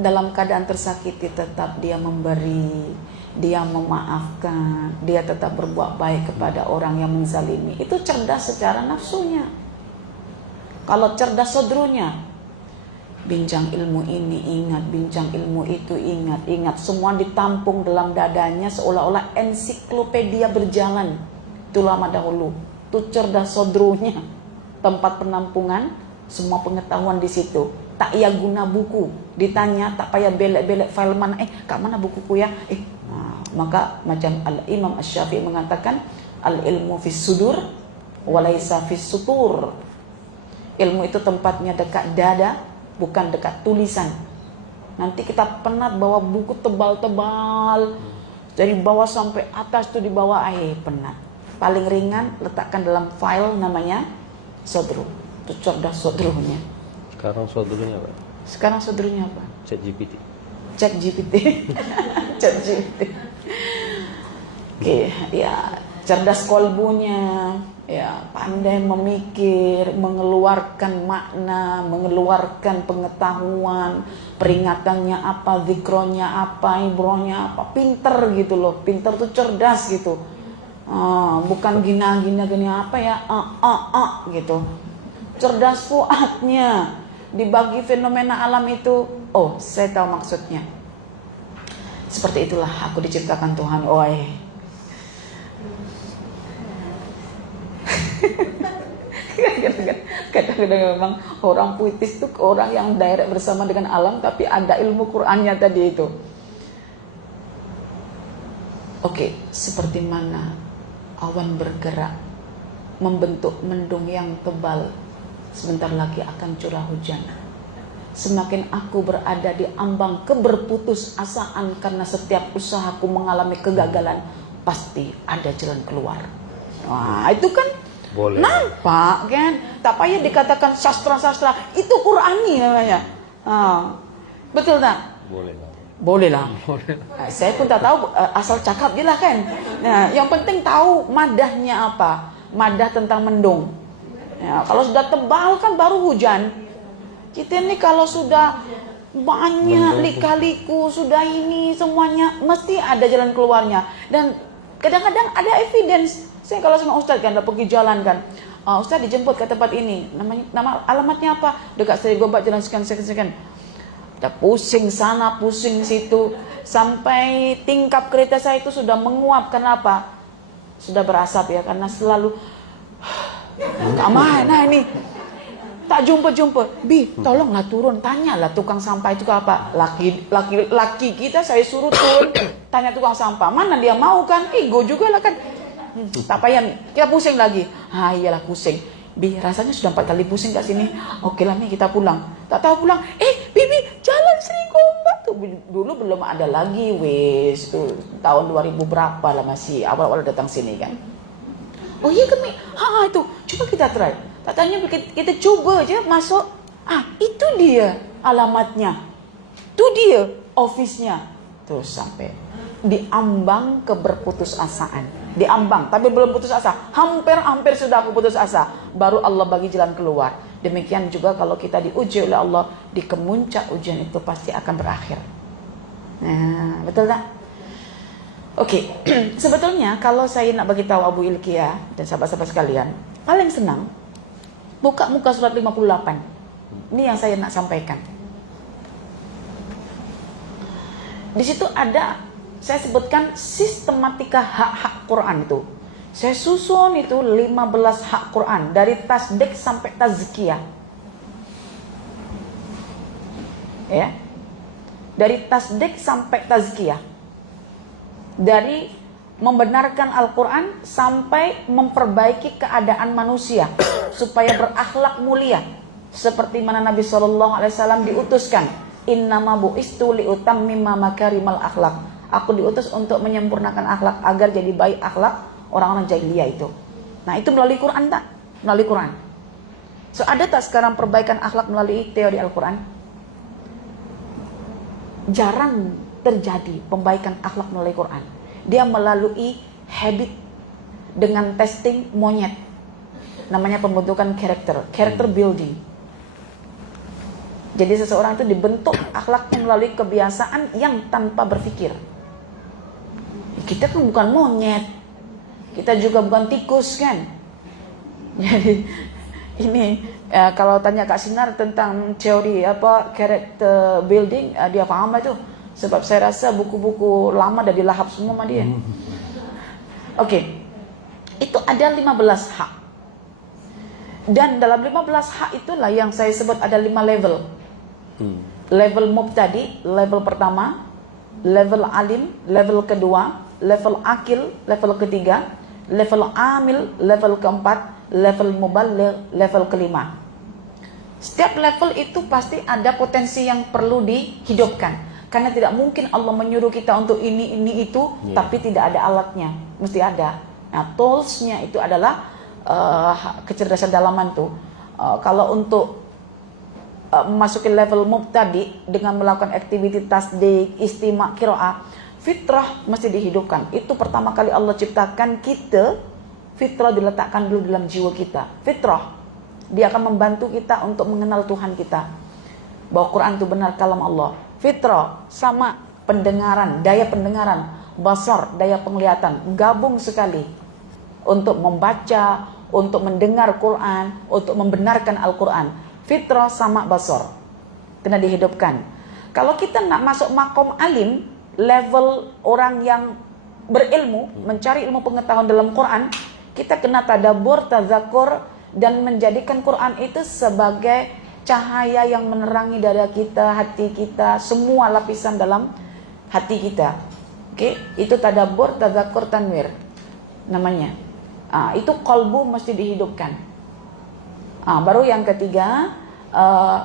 dalam keadaan tersakiti tetap dia memberi, dia memaafkan, dia tetap berbuat baik kepada orang yang menzalimi. Itu cerdas secara nafsunya. Kalau cerdas sodrunya, bincang ilmu ini ingat, bincang ilmu itu ingat, semua ditampung dalam dadanya seolah-olah ensiklopedia berjalan. Itu lama dahulu. Itu cerdas sodrunya, tempat penampungan semua pengetahuan di situ. Tak ia guna buku, ditanya tak payah belek-belek file mana, kak mana bukuku ya? Maka macam Al-Imam Asy-Syafi'i mengatakan al-ilmu fis sudur walaysa fis sutur. Ilmu itu tempatnya dekat dada, bukan dekat tulisan. Nanti kita penat bawa buku tebal-tebal dari bawah sampai atas tuh di bawah, penat. Paling ringan letakkan dalam file namanya sodru. Itu cerdas sodrunya. Sekarang sodrunya apa? Sekarang sodrunya apa? ChatGPT. Oke, ya cerdas kolbunya, ya pandai memikir, mengeluarkan makna, mengeluarkan pengetahuan, peringatannya apa, zikronya apa, ibrohnya apa, pinter gitu loh, pinter tuh cerdas gitu, bukan gina apa ya, gitu. Cerdas fuadnya, dibagi fenomena alam itu, saya tahu maksudnya. Seperti itulah aku diciptakan Tuhan, Kadang-kadang memang orang puitis itu orang yang direct bersama dengan alam, tapi ada ilmu Qur'annya tadi itu. Oke, seperti mana awan bergerak membentuk mendung yang tebal, sebentar lagi akan curah hujan. Semakin aku berada di ambang keberputusasaan karena setiap usahaku mengalami kegagalan, pasti ada jalan keluar. Wah, itu kan boleh. Nampak kan? Tak payah dikatakan sastra-sastra, itu Qur'ani namanya. Betul tak? Boleh lah. Saya pun tak tahu, asal cakap je lah kan. Nah, yang penting tahu madahnya apa. Madah tentang mendung. Ya, kalau sudah tebal kan baru hujan. Kita ini kalau sudah banyak lika-liku, sudah ini semuanya, mesti ada jalan keluarnya. Dan kadang-kadang ada evidence. Saya kalau sama Ustadz kan, udah pergi jalan kan, Ustadz dijemput ke tempat ini, nama alamatnya apa? Dekat Seri Gombak, jalan sekian. Udah pusing sana, pusing situ, sampai tingkap kereta saya itu sudah menguap. Kenapa? Sudah berasap ya, karena selalu mana ini? Tak jumpa. Bi, tolonglah turun, tanyalah tukang sampah itu apa? Laki kita saya suruh turun, tanya tukang sampah. Mana dia mau kan? Ego juga lah kan. Tak payah, kita pusing lagi. Iyalah pusing. Bi, rasanya sudah 4 kali pusing kat sini. Oke lah, kita pulang. Tak tahu pulang. Bibi, jalan Seri Gombak tuh dulu belum ada lagi, wes tuh tahun 2000 berapa lah, masih awal-awal datang sini kan. Oh iya kan, Mi? Itu coba kita try. Tak tanya, kita coba aja masuk. Itu dia alamatnya. Itu dia office-nya. Terus sampai diambang keberputusasaan. Diambang, tapi belum putus asa. Hampir sudah aku putus asa. Baru Allah bagi jalan keluar. Demikian juga kalau kita diuji oleh Allah, di kemuncak ujian itu pasti akan berakhir. Nah, betul tak? Oke, sebetulnya kalau saya nak bagi tahu Abu Ilkiyah dan sahabat-sahabat sekalian, paling senang buka muka surat 58. Ini yang saya nak sampaikan. Di situ ada, saya sebutkan sistematika hak-hak Quran itu. Saya susun itu 15 hak Quran dari tasdik sampai tazkiyah. Ya. Dari tasdik sampai tazkiyah. Dari membenarkan Al-Quran sampai memperbaiki keadaan manusia supaya berakhlak mulia seperti mana Nabi SAW diutuskan, innama bu'istu liutammima makarimal akhlak. Aku diutus untuk menyempurnakan akhlak agar jadi baik akhlak orang-orang jahiliyah itu. Nah, itu melalui Quran tak? Melalui Quran. So, ada tak sekarang perbaikan akhlak melalui teori Al-Quran? Jarang terjadi pembaikan akhlak melalui Quran. Dia melalui habit dengan testing monyet. Namanya pembentukan character building. Jadi seseorang itu dibentuk akhlaknya melalui kebiasaan yang tanpa berpikir. Kita kan bukan monyet. Kita juga bukan tikus kan. Jadi ini kalau tanya Kak Sinar tentang teori character building, dia paham itu. Sebab saya rasa buku-buku lama dah dilahap semua sama dia. Oke. Itu ada 15 hak. Dan dalam 15 hak itulah yang saya sebut ada 5 level. Level mubtadi, level pertama, level alim, level kedua, level akil, level ketiga, level amil, level keempat, level muballigh, level kelima. Setiap level itu pasti ada potensi yang perlu dihidupkan. Karena tidak mungkin Allah menyuruh kita untuk ini itu, tapi tidak ada alatnya. Mesti ada. Nah, toolsnya itu adalah kecerdasan dalaman tuh. Kalau untuk memasuki level mubtadi dengan melakukan aktiviti tasdik, istima, qiraah, fitrah mesti dihidupkan. Itu pertama kali Allah ciptakan kita, fitrah diletakkan dulu dalam jiwa kita. Fitrah, dia akan membantu kita untuk mengenal Tuhan kita, bahwa Quran itu benar kalam Allah. Fitrah sama pendengaran, daya pendengaran, basar, daya penglihatan, gabung sekali untuk membaca, untuk mendengar Quran, untuk membenarkan Al-Quran. Fitrah sama basar kena dihidupkan. Kalau kita nak masuk makom alim, level orang yang berilmu, mencari ilmu pengetahuan dalam Quran, kita kena tadabbur, tazakur, dan menjadikan Quran itu sebagai cahaya yang menerangi dada kita, hati kita, semua lapisan dalam hati kita. Oke, itu tadabbur, tazakur, tanwir namanya. Itu qalbu mesti dihidupkan. Baru yang ketiga,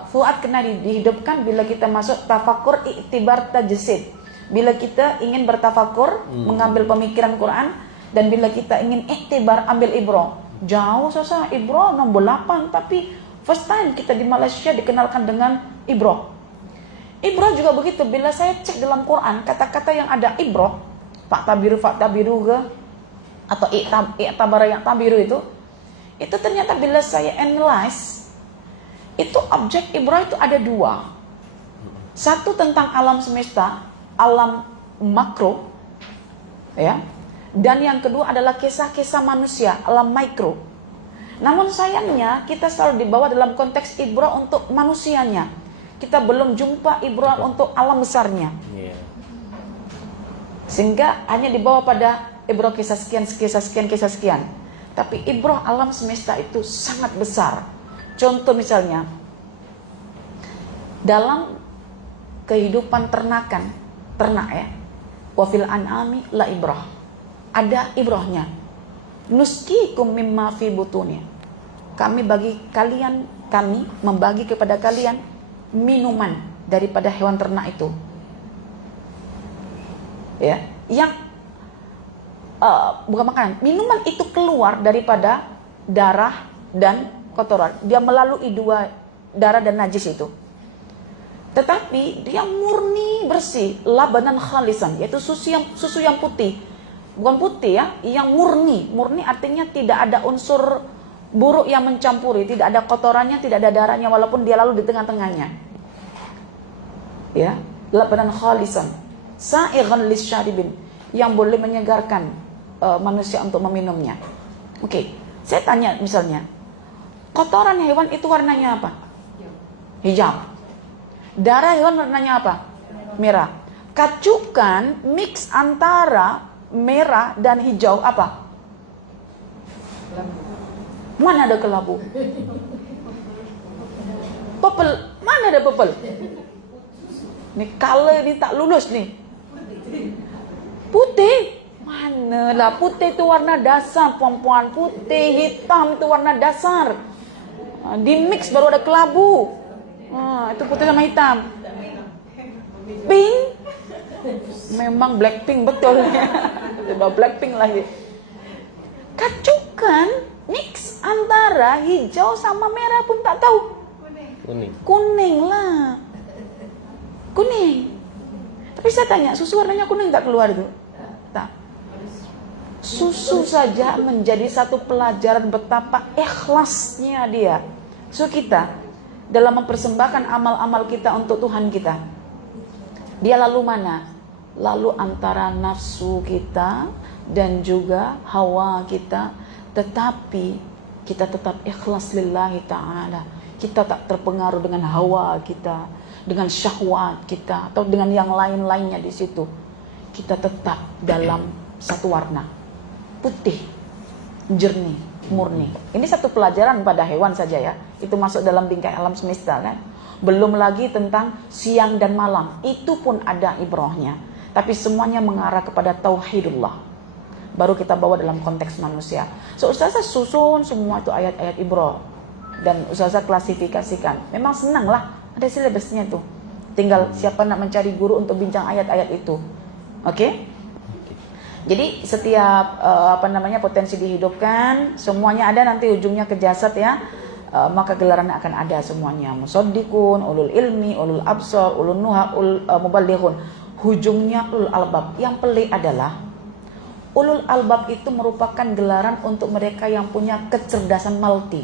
fuad kena dihidupkan bila kita masuk tafakur, iktibar, tajsid. Bila kita ingin bertafakur, mengambil pemikiran Quran, dan bila kita ingin iktibar, ambil ibrah. Jauh susah, ibrah nombor 8, tapi first time kita di Malaysia dikenalkan dengan ibrah. Ibrah juga begitu. Bila saya cek dalam Quran, kata-kata yang ada ibrah, faktabiru ke, atau iktabara yang tabiru itu ternyata bila saya analyze, itu objek ibrah itu ada 2. Satu tentang alam semesta, alam makro, ya. Dan yang kedua adalah kisah-kisah manusia, alam mikro. Namun sayangnya kita selalu dibawa dalam konteks ibrah untuk manusianya. Kita belum jumpa ibrah untuk alam besarnya. Sehingga hanya dibawa pada ibrah kisah sekian. Tapi ibrah alam semesta itu sangat besar. Contoh misalnya, dalam kehidupan ternak ya, wafil an'ami la ibrah, ada ibrahnya. Nuskikum mimma fi butuni, kami membagi kepada kalian minuman daripada hewan ternak itu, ya, yang bukan makanan, minuman itu keluar daripada darah dan kotoran. Dia melalui 2 darah dan najis itu. Tetapi dia murni bersih, labanan khalisan, yaitu susu yang putih. Bukan putih ya, yang murni. Murni artinya tidak ada unsur buruk yang mencampuri, tidak ada kotorannya, tidak ada darahnya, walaupun dia lalu di tengah-tengahnya. Ya, labanan khalisan, sa'ighan lisyaribin, yang boleh menyegarkan manusia untuk meminumnya. Oke, saya tanya misalnya, kotoran hewan itu warnanya apa? Hijau. Darah hewan warnanya apa? Merah. Kacukan mix antara merah dan hijau apa? Mana ada kelabu? Pepel, mana ada pepel? Nih color ni tak lulus nih. Putih, mana lah putih itu warna dasar perempuan. Putih, hitam itu warna dasar. Di mix baru ada kelabu. Itu putih sama hitam. Pink, memang Blackpink betul. Coba Blackpink lagi. Kacukan mix antara hijau sama merah pun tak tahu. Kuning lah. Kuning. Tapi saya tanya, susu warnanya kuning tak keluar itu? Tak. Susu saja menjadi satu pelajaran betapa ikhlasnya dia. So kita dalam mempersembahkan amal-amal kita untuk Tuhan kita. Dia lalu mana? Lalu antara nafsu kita dan juga hawa kita, tetapi kita tetap ikhlas lillahi ta'ala. Kita tak terpengaruh dengan hawa kita, dengan syahwat kita, atau dengan yang lain-lainnya di situ. Kita tetap dalam satu warna, putih, jernih, murni. Ini satu pelajaran pada hewan saja ya. Itu masuk dalam bingkai alam semesta kan. Belum lagi tentang siang dan malam. Itu pun ada ibrahnya. Tapi semuanya mengarah kepada tauhidullah. Baru kita bawa dalam konteks manusia. So ustazah susun semua itu ayat-ayat ibrah. Dan ustazah klasifikasikan. Memang senang lah, ada silabusnya tuh. Tinggal siapa nak mencari guru untuk bincang ayat-ayat itu. Oke? Jadi setiap potensi dihidupkan, semuanya ada, nanti ujungnya ke jasad ya. Maka gelaran akan ada semuanya. Musaddiqun, ulul ilmi, ulul absar, ulul nuha, muballighun. Hujungnya ulul albab. Yang pelik adalah ulul albab itu merupakan gelaran untuk mereka yang punya kecerdasan multi.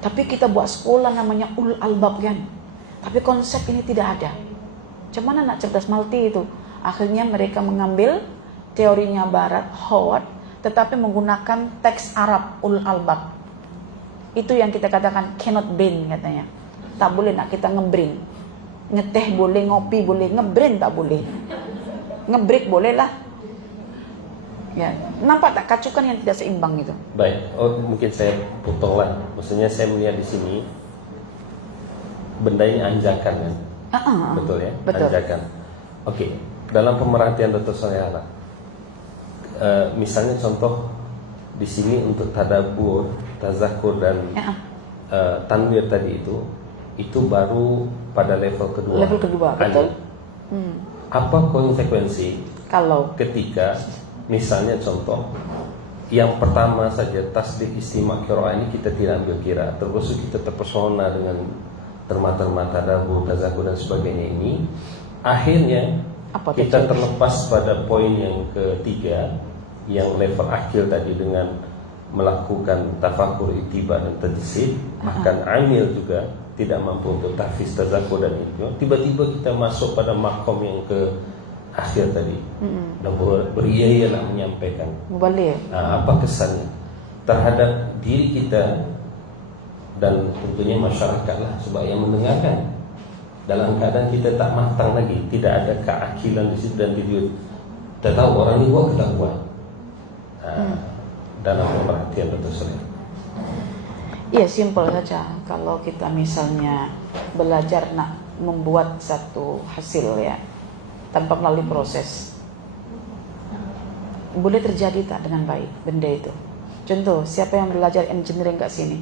Tapi kita buat sekolah namanya ulul albab kan. Tapi konsep ini tidak ada. Cuman anak cerdas multi itu. Akhirnya mereka mengambil teorinya barat, Howard, tetapi menggunakan teks Arab ulul albab. Itu yang kita katakan cannot brain katanya. Tak boleh nak kita ngebrain. Ngeteh boleh, ngopi boleh, ngebrain tak boleh. Ngebreak boleh lah. Ya, nampak tak kacukan yang tidak seimbang itu? Baik, mungkin saya potonglah. Maksudnya saya melihat di sini benda ini anjakan kan? Betul ya? Betul. Anjakan. Oke, dalam pemerhatian Dr. Soleha, misalnya contoh di sini untuk tadabbur, tazakur dan tanwir tadi itu baru pada level kedua. Level kedua, betul. Apa konsekuensi kalau ketika misalnya contoh yang pertama saja tasdik istimak qiraah ini kita tidak ambil kira, terus kita terpesona dengan terma-terma tadabbur, tazakur dan sebagainya ini, akhirnya kita terlepas pada poin yang ketiga yang level akhir tadi dengan melakukan tafakur, itibar dan tajsid, bahkan amil juga tidak mampu untuk tahfiz, tazakur dan itu, tiba-tiba kita masuk pada makom yang ke akhir tadi dan beriyalah menyampaikan. Apa kesannya terhadap diri kita dan tentunya masyarakat lah sebab yang mendengarkan dalam keadaan kita tak matang lagi, tidak ada keakilan di situ dan kita tahu orang ini buat kita buat dalam perhatian betul sekali. Iya, simpel saja. Kalau kita misalnya belajar nak membuat satu hasil ya tanpa melalui proses, boleh terjadi tak dengan baik benda itu. Contoh, siapa yang belajar engineering kat sini,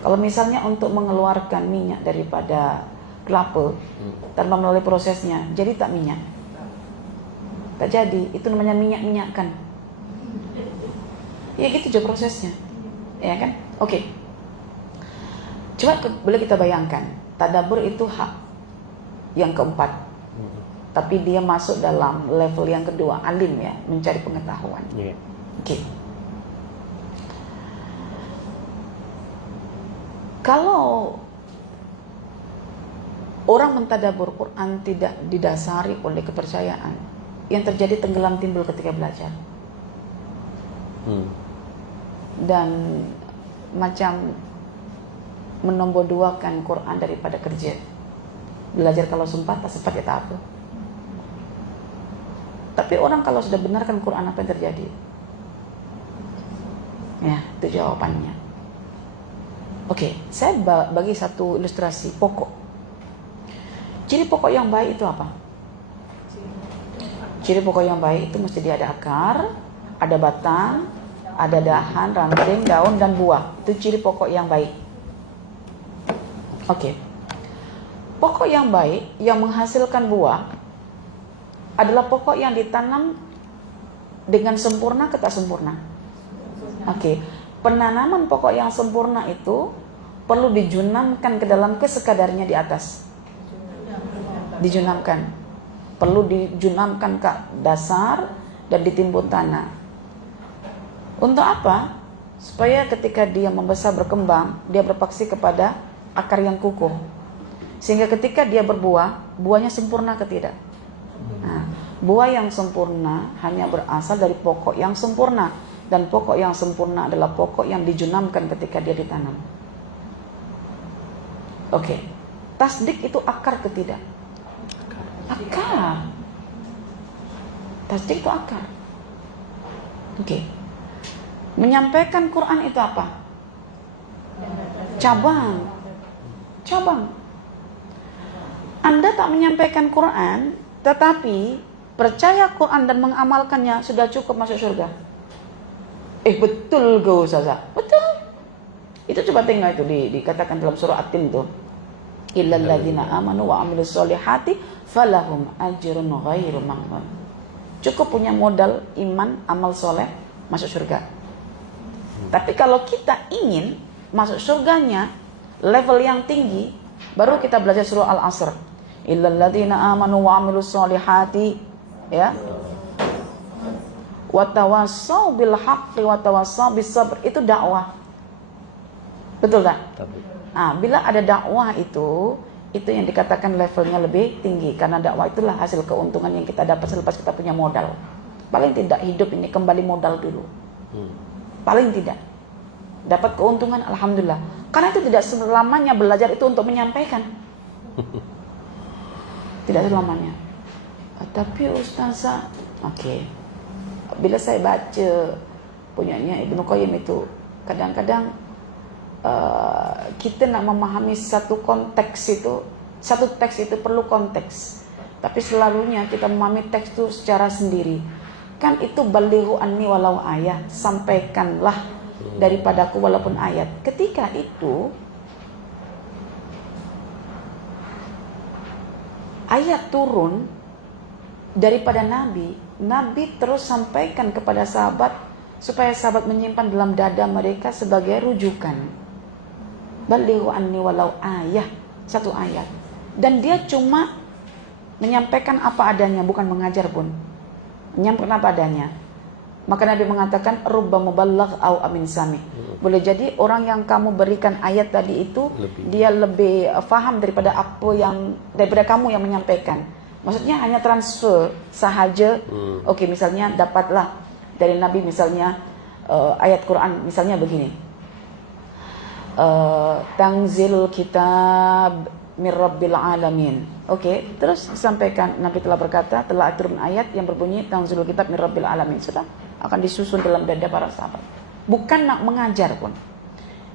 kalau misalnya untuk mengeluarkan minyak daripada kelapa tanpa melalui prosesnya, jadi tak minyak? Tak jadi. Itu namanya minyak-minyakan. Ya gitu aja prosesnya, ya kan? Oke. Coba boleh kita bayangkan, tadabbur itu hak yang keempat. Tapi dia masuk dalam level yang kedua, alim ya, mencari pengetahuan. Oke. Kalau orang mentadabbur Quran tidak didasari oleh kepercayaan, yang terjadi tenggelam timbul ketika belajar. Dan macam menomboduakan Quran daripada kerja. Belajar kalau sempat, tak sempat kita apa. Tapi orang kalau sudah benarkan Quran, apa yang terjadi? Ya, itu jawabannya. Oke, saya bagi satu ilustrasi pokok. Ciri pokok yang baik itu apa? Ciri pokok yang baik itu mesti dia ada akar, ada batang, ada dahan, ranting, daun, dan buah. Itu ciri pokok yang baik. Oke. Pokok yang baik yang menghasilkan buah adalah pokok yang ditanam dengan sempurna ke tak sempurna. Oke. Penanaman pokok yang sempurna itu perlu dijunamkan ke dalam kesekadarnya di atas. Dijunamkan. Perlu dijunamkan ke dasar dan ditimbun tanah. Untuk apa? Supaya ketika dia membesar berkembang, dia berpaksi kepada akar yang kukuh. Sehingga ketika dia berbuah, buahnya sempurna ke tidak? Nah, buah yang sempurna hanya berasal dari pokok yang sempurna. Dan pokok yang sempurna adalah pokok yang dijunamkan ketika dia ditanam. Oke. Tasdik itu akar ke tidak? Akar. Tasdik itu akar. Oke. Menyampaikan Quran itu apa? Cabang. Cabang. Anda tak menyampaikan Quran, tetapi percaya Quran dan mengamalkannya sudah cukup masuk surga. Betul gak Ustazah? Betul. Itu coba tengok itu dikatakan dalam surah At-Tin tuh. Illal ladzina amanu wa amilus solihati falahum ajrun ghairu mamnun. Cukup punya modal iman, amal soleh, masuk surga. Tapi kalau kita ingin masuk surganya level yang tinggi, baru kita belajar surah Al-Asr. Illal ladzina amanu wa amilus solihati, ya. Wa tawassau bil haqqi wa tawassau bis sabr, itu dakwah. Betul tak? Bila ada dakwah itu yang dikatakan levelnya lebih tinggi, karena dakwah itulah hasil keuntungan yang kita dapat selepas kita punya modal. Paling tidak hidup ini kembali modal dulu. Paling tidak dapat keuntungan, alhamdulillah. Karena itu tidak selamanya belajar itu untuk menyampaikan. Tidak selamanya. Tapi Ustazah, oke. Bila saya baca punyanya Ibnu Qayyim itu, kadang-kadang kita nak memahami satu teks itu perlu konteks. Tapi selalunya kita memahami teks itu secara sendiri. Kan itu balighu anni walau ayat, sampaikanlah daripadaku walaupun ayat. Ketika itu ayat turun daripada Nabi terus sampaikan kepada sahabat supaya sahabat menyimpan dalam dada mereka sebagai rujukan. Balighu anni walau ayat, satu ayat. Dan dia cuma menyampaikan apa adanya, bukan mengajar pun. Menyampaikan apa adanya. Maka Nabi mengatakan rubba muballigh au amin sami. Boleh jadi orang yang kamu berikan ayat tadi itu dia lebih faham daripada kamu yang menyampaikan. Maksudnya hanya transfer sahaja. Oke, misalnya dapatlah dari Nabi misalnya ayat Quran misalnya begini. Tanzil kitab mir rabbil alamin. Oke, terus disampaikan Nabi telah berkata, telah turun ayat yang berbunyi tanzilul kitab mir rabbil alamin. Sudah akan disusun dalam dada para sahabat. Bukan nak mengajar pun.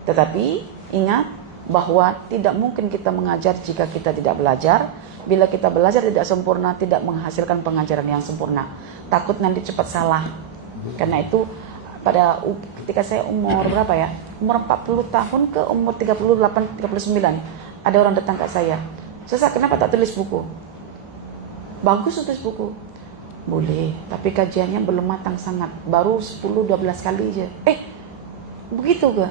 Tetapi ingat bahwa tidak mungkin kita mengajar jika kita tidak belajar. Bila kita belajar tidak sempurna, tidak menghasilkan pengajaran yang sempurna. Takut nanti cepat salah. Karena itu ketika saya umur berapa ya? Umur 40 tahun ke umur 38, 39. Ada orang datang ke saya. Ustazah, kenapa tak tulis buku? Bagus tulis buku. Boleh, tapi kajiannya belum matang sangat. Baru 10-12 kali aja. Begitu ke?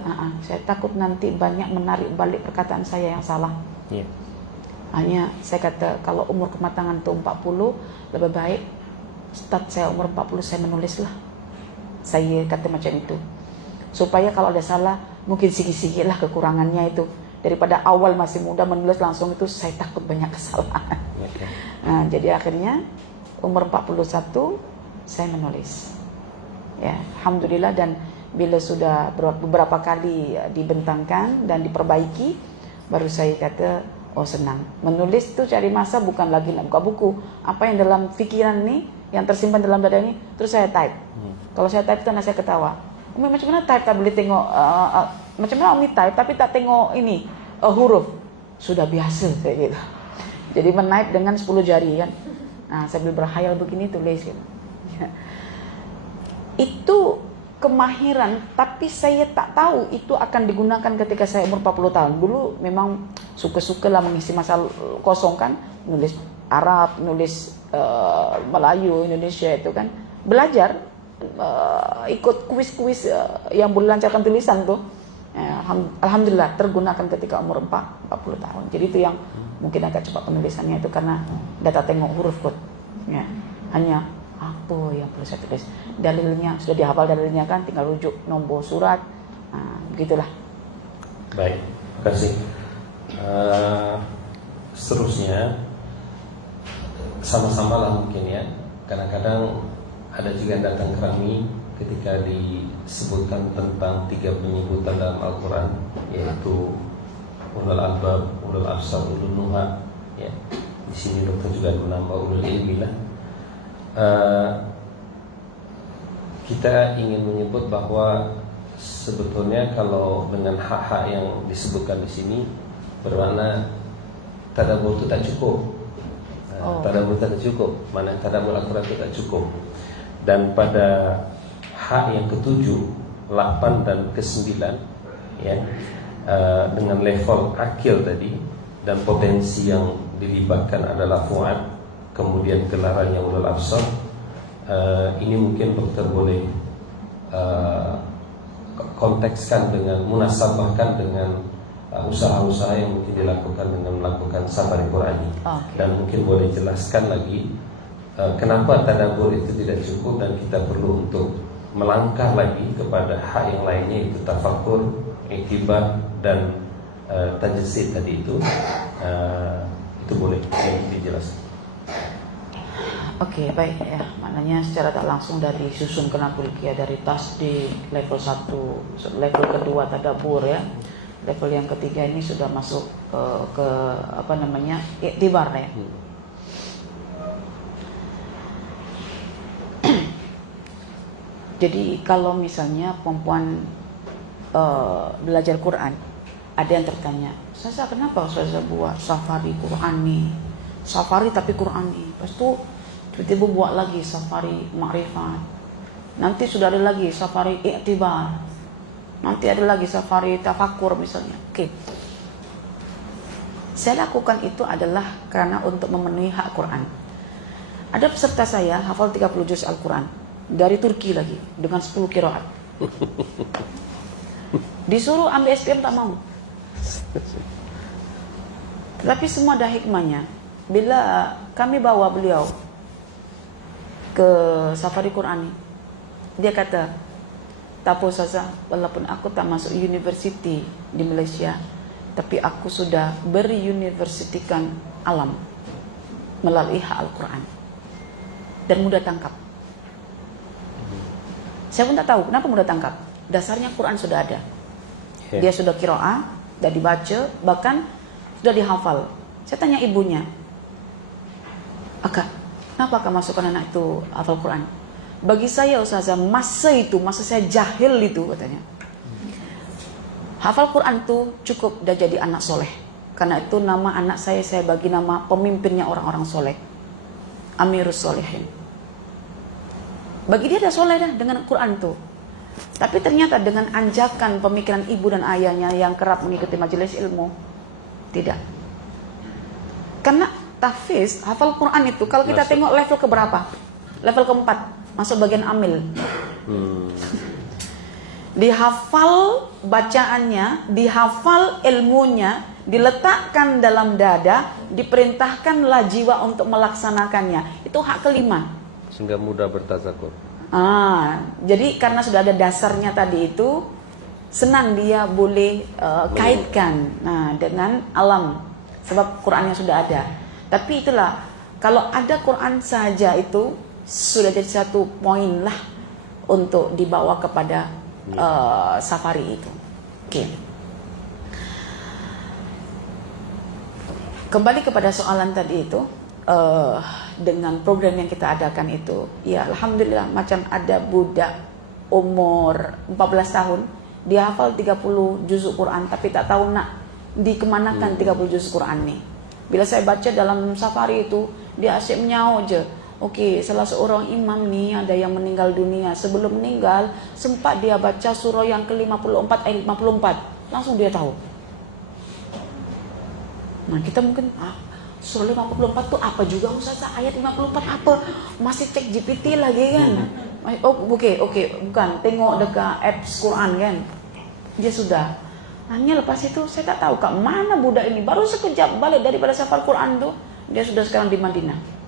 Saya takut nanti banyak menarik balik perkataan saya yang salah. Yeah. Hanya saya kata kalau umur kematangan itu 40, lebih baik start saya umur 40 saya menulislah. Saya kata macam itu. Supaya kalau ada salah, mungkin sikit-sikit lah kekurangannya itu. Daripada awal masih muda menulis langsung itu, saya takut banyak kesalahan. Okay. Jadi akhirnya umur 41 saya menulis. Ya, alhamdulillah. Dan bila sudah beberapa kali dibentangkan dan diperbaiki, baru saya kata, oh senang. Menulis itu cari masa bukan lagi nak buka buku. Apa yang dalam fikiran ini, yang tersimpan dalam dada ini, terus saya type. Kalau saya type itu anak saya ketawa. Umi macam mana type tak boleh tengok macam mana Umi type tapi tak tengok ini huruf. Sudah biasa saya gitu. Jadi menaip dengan 10 jari kan. Nah, sambil berhayal begini tulis gitu. Itu kemahiran, tapi saya tak tahu itu akan digunakan ketika saya umur 40 tahun. Dulu memang suka-suka lah mengisi masa kosong kan, nulis Arab, nulis Melayu, Indonesia itu kan. Belajar, ikut kuis-kuis yang boleh lancarkan tulisan tuh. Alhamdulillah tergunakan ketika umur 40 tahun. Jadi itu yang mungkin agak cepat penulisannya itu karena data tengok huruf kod. Ya, hanya apa yang perlu saya tulis. Dalilnya sudah dihafal dalilnya kan, tinggal rujuk nombor surat. Begitulah. Baik, terima kasih. Seterusnya sama-sama lah mungkin ya. Kadang-kadang ada juga yang datang ke kami ketika disebutkan tentang 3 penyebutan dalam Al-Quran, yaitu ulul albab, ulul absar, ulul nuha. Ya, di sini dokter juga menambah ulul ilmi lah. Kita ingin menyebut bahwa sebetulnya kalau dengan hak-hak yang disebutkan di sini bermakna tadabbur itu tak cukup. Tadabbur tak cukup, mana tadabbur Al-Quran itu tak cukup. Dan pada hak yang ke-7, 8 dan ke-9 ya, dengan level akil tadi dan potensi yang dilibatkan adalah fuad, kemudian gelarannya ulul absar, ini mungkin dokter boleh kontekskan dengan, munasabahkan dengan usaha-usaha yang mungkin dilakukan dengan melakukan safari Qurani. Dan mungkin boleh jelaskan lagi kenapa tadabbur itu tidak cukup dan kita perlu untuk melangkah lagi kepada hak yang lainnya, yaitu tafakkur, iktibar dan tajassid tadi itu. Itu boleh dijelaskan. Oke, baik ya. Maknanya secara tak langsung dari susun kenapulkia, dari tasdik level 1, level kedua tadabbur ya. Level yang ketiga ini sudah masuk ke apa namanya? Iktibar ya. Jadi kalau misalnya perempuan belajar Quran, ada yang tertanya, Ustazah kenapa Ustazah buat safari Qurani? Safari tapi Qurani. Lepas itu tiba-tiba buat lagi safari ma'rifat. Nanti sudah ada lagi safari i'tibar. Nanti ada lagi safari tafakur misalnya. Oke. Saya lakukan itu adalah karena untuk memenuhi hak Quran. Ada peserta saya hafal 30 juz Al-Quran dari Turki lagi dengan 10 qiraat. Disuruh ambil SPM tak mau. Tapi semua ada hikmahnya. Bila kami bawa beliau ke safari Qurani, dia kata, tak apa Ustazah, walaupun aku tak masuk universiti di Malaysia, tapi aku sudah beruniversitikan alam melalui hak Al-Quran dan mudah tangkap. Saya pun tak tahu kenapa mudah tangkap. Dasarnya Quran sudah ada. Dia sudah qiraah, sudah dibaca, bahkan sudah dihafal. Saya tanya ibunya, Akak, kenapa Akak masukkan anak itu hafal Quran? Bagi saya Ustazah, masa saya jahil itu katanya. Hafal Quran itu cukup dah jadi anak soleh. Karena itu nama anak saya bagi nama pemimpinnya orang-orang soleh, Amirus Solehin. Bagi dia dah soleh dah dengan Quran itu. Tapi ternyata dengan anjakan pemikiran ibu dan ayahnya yang kerap mengikuti majelis ilmu, tidak. Karena tahfiz, hafal Quran itu kalau kita tengok level keberapa? Level keempat, masuk bagian amil. Dihafal bacaannya, dihafal ilmunya, diletakkan dalam dada, diperintahkanlah jiwa untuk melaksanakannya. Itu hak kelima. Sehingga mudah bertazakur. Jadi karena sudah ada dasarnya tadi itu, senang dia boleh kaitkan dengan alam, sebab Qurannya sudah ada. Tapi itulah, kalau ada Quran saja itu sudah jadi satu poin lah untuk dibawa kepada safari itu. Oke. Kembali kepada soalan tadi itu, dengan program yang kita adakan itu, ya alhamdulillah macam ada budak umur 14 tahun, dia hafal 30 juzuk Quran, tapi tak tahu nak dikemanakan 30 juzuk Quran nih. Bila saya baca dalam safari itu, dia asyik menyaut je. Okey, salah seorang imam nih ada yang meninggal dunia. Sebelum meninggal, sempat dia baca surah yang ke-54 ayat 54. Langsung dia tahu. Nah, kita mungkin surah 54 tu apa juga Ustazah? Ayat 54 apa? Masih cek GPT lagi kan? Oh, okey, bukan. Tengok dekat apps Quran kan. Dia sudah. Hanya lepas itu saya tak tahu kat mana budak ini. Baru sekejap balik daripada safar Quran tu, dia sudah sekarang di Madinah.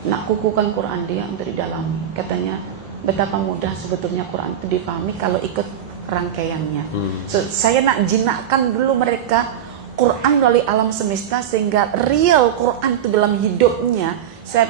Nak kukuhkan Quran dia untuk didalami. Katanya betapa mudah sebetulnya Quran itu difahami kalau ikut rangkaiannya. So, saya nak jinakkan dulu mereka Quran melalui alam semesta sehingga real Quran itu dalam hidupnya. Saya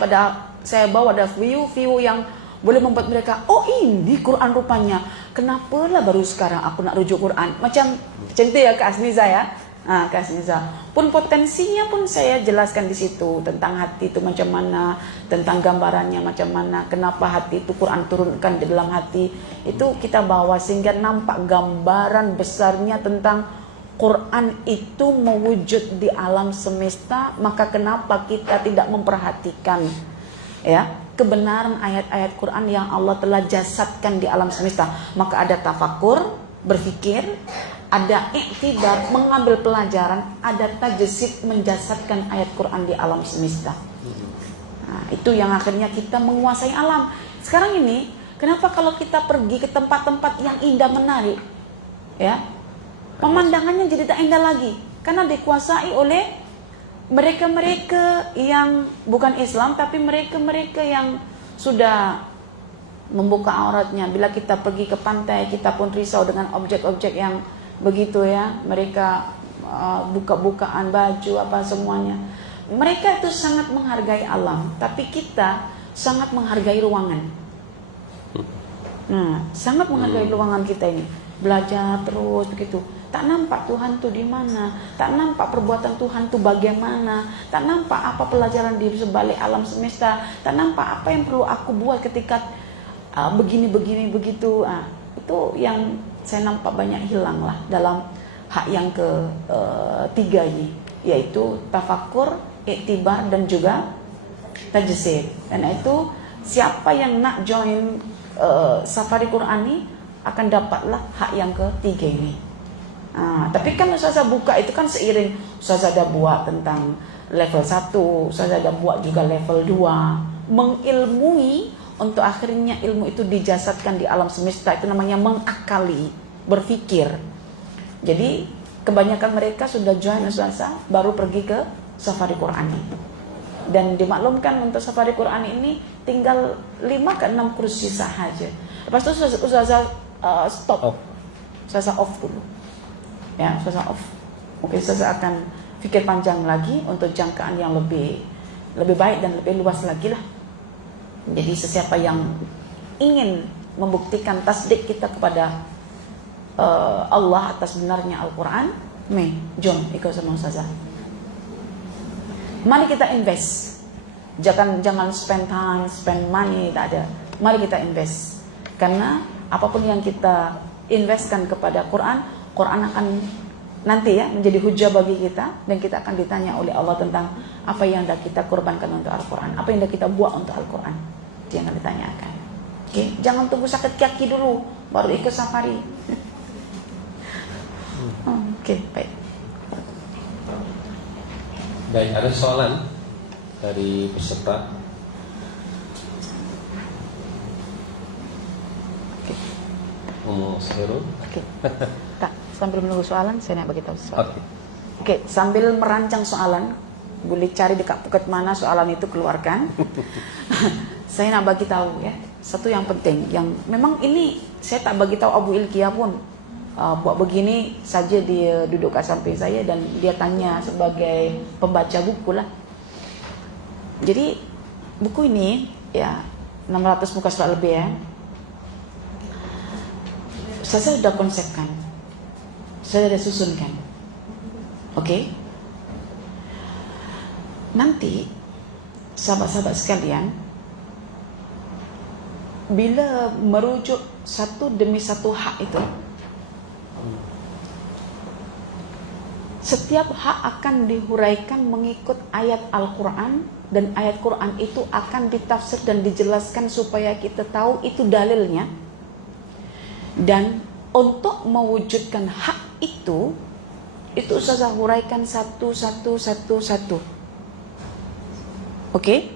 bawa ada view yang boleh membuat mereka, oh ini Quran rupanya. Kenapalah baru sekarang aku nak rujuk Quran. Macam itu ya Kak Asniza ya. Kak Asniza. Pun potensinya pun saya jelaskan di situ tentang hati itu macam mana, tentang gambarannya macam mana, kenapa hati itu Quran turunkan di dalam hati. Itu kita bawa sehingga nampak gambaran besarnya tentang Quran itu mewujud di alam semesta. Maka kenapa kita tidak memperhatikan ya kebenaran ayat-ayat Quran yang Allah telah jasadkan di alam semesta. Maka ada tafakur, berfikir, ada iktibar, mengambil pelajaran, ada tajsid, menjasadkan ayat Quran di alam semesta. Nah, itu yang akhirnya kita menguasai alam. Sekarang ini, kenapa kalau kita pergi ke tempat-tempat yang indah menarik, ya, pemandangannya jadi tak indah lagi, karena dikuasai oleh mereka-mereka yang bukan Islam, tapi mereka-mereka yang sudah membuka auratnya. Bila kita pergi ke pantai, kita pun risau dengan objek-objek yang begitu ya. Mereka buka-bukaan baju apa semuanya. Mereka itu sangat menghargai alam, tapi kita sangat menghargai ruangan. Nah, sangat menghargai ruangan kita ini. Belajar terus begitu. Tak nampak Tuhan tu di mana, tak nampak perbuatan Tuhan tu bagaimana, tak nampak apa pelajaran di sebalik alam semesta, tak nampak apa yang perlu aku buat ketika begini begitu. Itu yang saya nampak banyak hilang lah dalam hak yang ketiga ini, yaitu tafakur, iktibar dan juga tajsid. Dan itu siapa yang nak join safari Quran ini akan dapatlah hak yang ketiga ini. Tapi kan Ustazah buka itu kan seiring Ustazah ada buat tentang level 1, Ustazah ada buat juga level 2, mengilmui untuk akhirnya ilmu itu dijasadkan di alam semesta. Itu namanya mengakali, berfikir. Jadi kebanyakan mereka sudah join Ustazah baru pergi ke safari Quran ini. Dan dimaklumkan untuk safari Quran ini tinggal 5 ke 6 kursi sahaja. Lepas itu Ustazah stop. Ustazah off dulu. Ya, Ustazah off. Mungkin Ustazah akan fikir panjang lagi untuk jangkaan yang lebih baik dan lebih luas lagi lah. Jadi sesiapa yang ingin membuktikan tasdik kita kepada Allah atas benarnya Al-Quran, jom ikut sama Ustazah. Mari kita invest. Jangan spend time, spend money, tak ada. Mari kita invest. Karena apapun yang kita investkan kepada Quran akan nanti ya menjadi hujah bagi kita, dan kita akan ditanya oleh Allah tentang apa yang dah kita korbankan untuk Al-Quran, apa yang dah kita buat untuk Al-Quran. Itu yang akan ditanyakan. Oke, jangan tunggu sakit kaki dulu baru ikut safari. Oke, baik. Baik, ada soalan dari peserta. Seru. Oke. Tak, sambil menunggu soalan saya nak bagi tahu sesuatu. Oke. Oke, sambil merancang soalan, boleh cari dekat poket mana soalan itu keluarkan. Saya nak bagi tahu ya, satu yang penting yang memang ini saya tak bagi tahu Abu Ilkia pun. Buat begini saja dia duduk kat samping saya dan dia tanya sebagai pembaca buku lah. Jadi buku ini ya 600 muka surat lebih ya. Saya sudah konsepkan, saya sudah susunkan. Oke? Nanti sahabat-sahabat sekalian bila merujuk satu demi satu hak itu, setiap hak akan dihuraikan mengikut ayat Al-Quran, dan ayat Quran itu akan ditafsir dan dijelaskan supaya kita tahu itu dalilnya. Dan untuk mewujudkan hak itu Ustazah huraikan satu. Oke?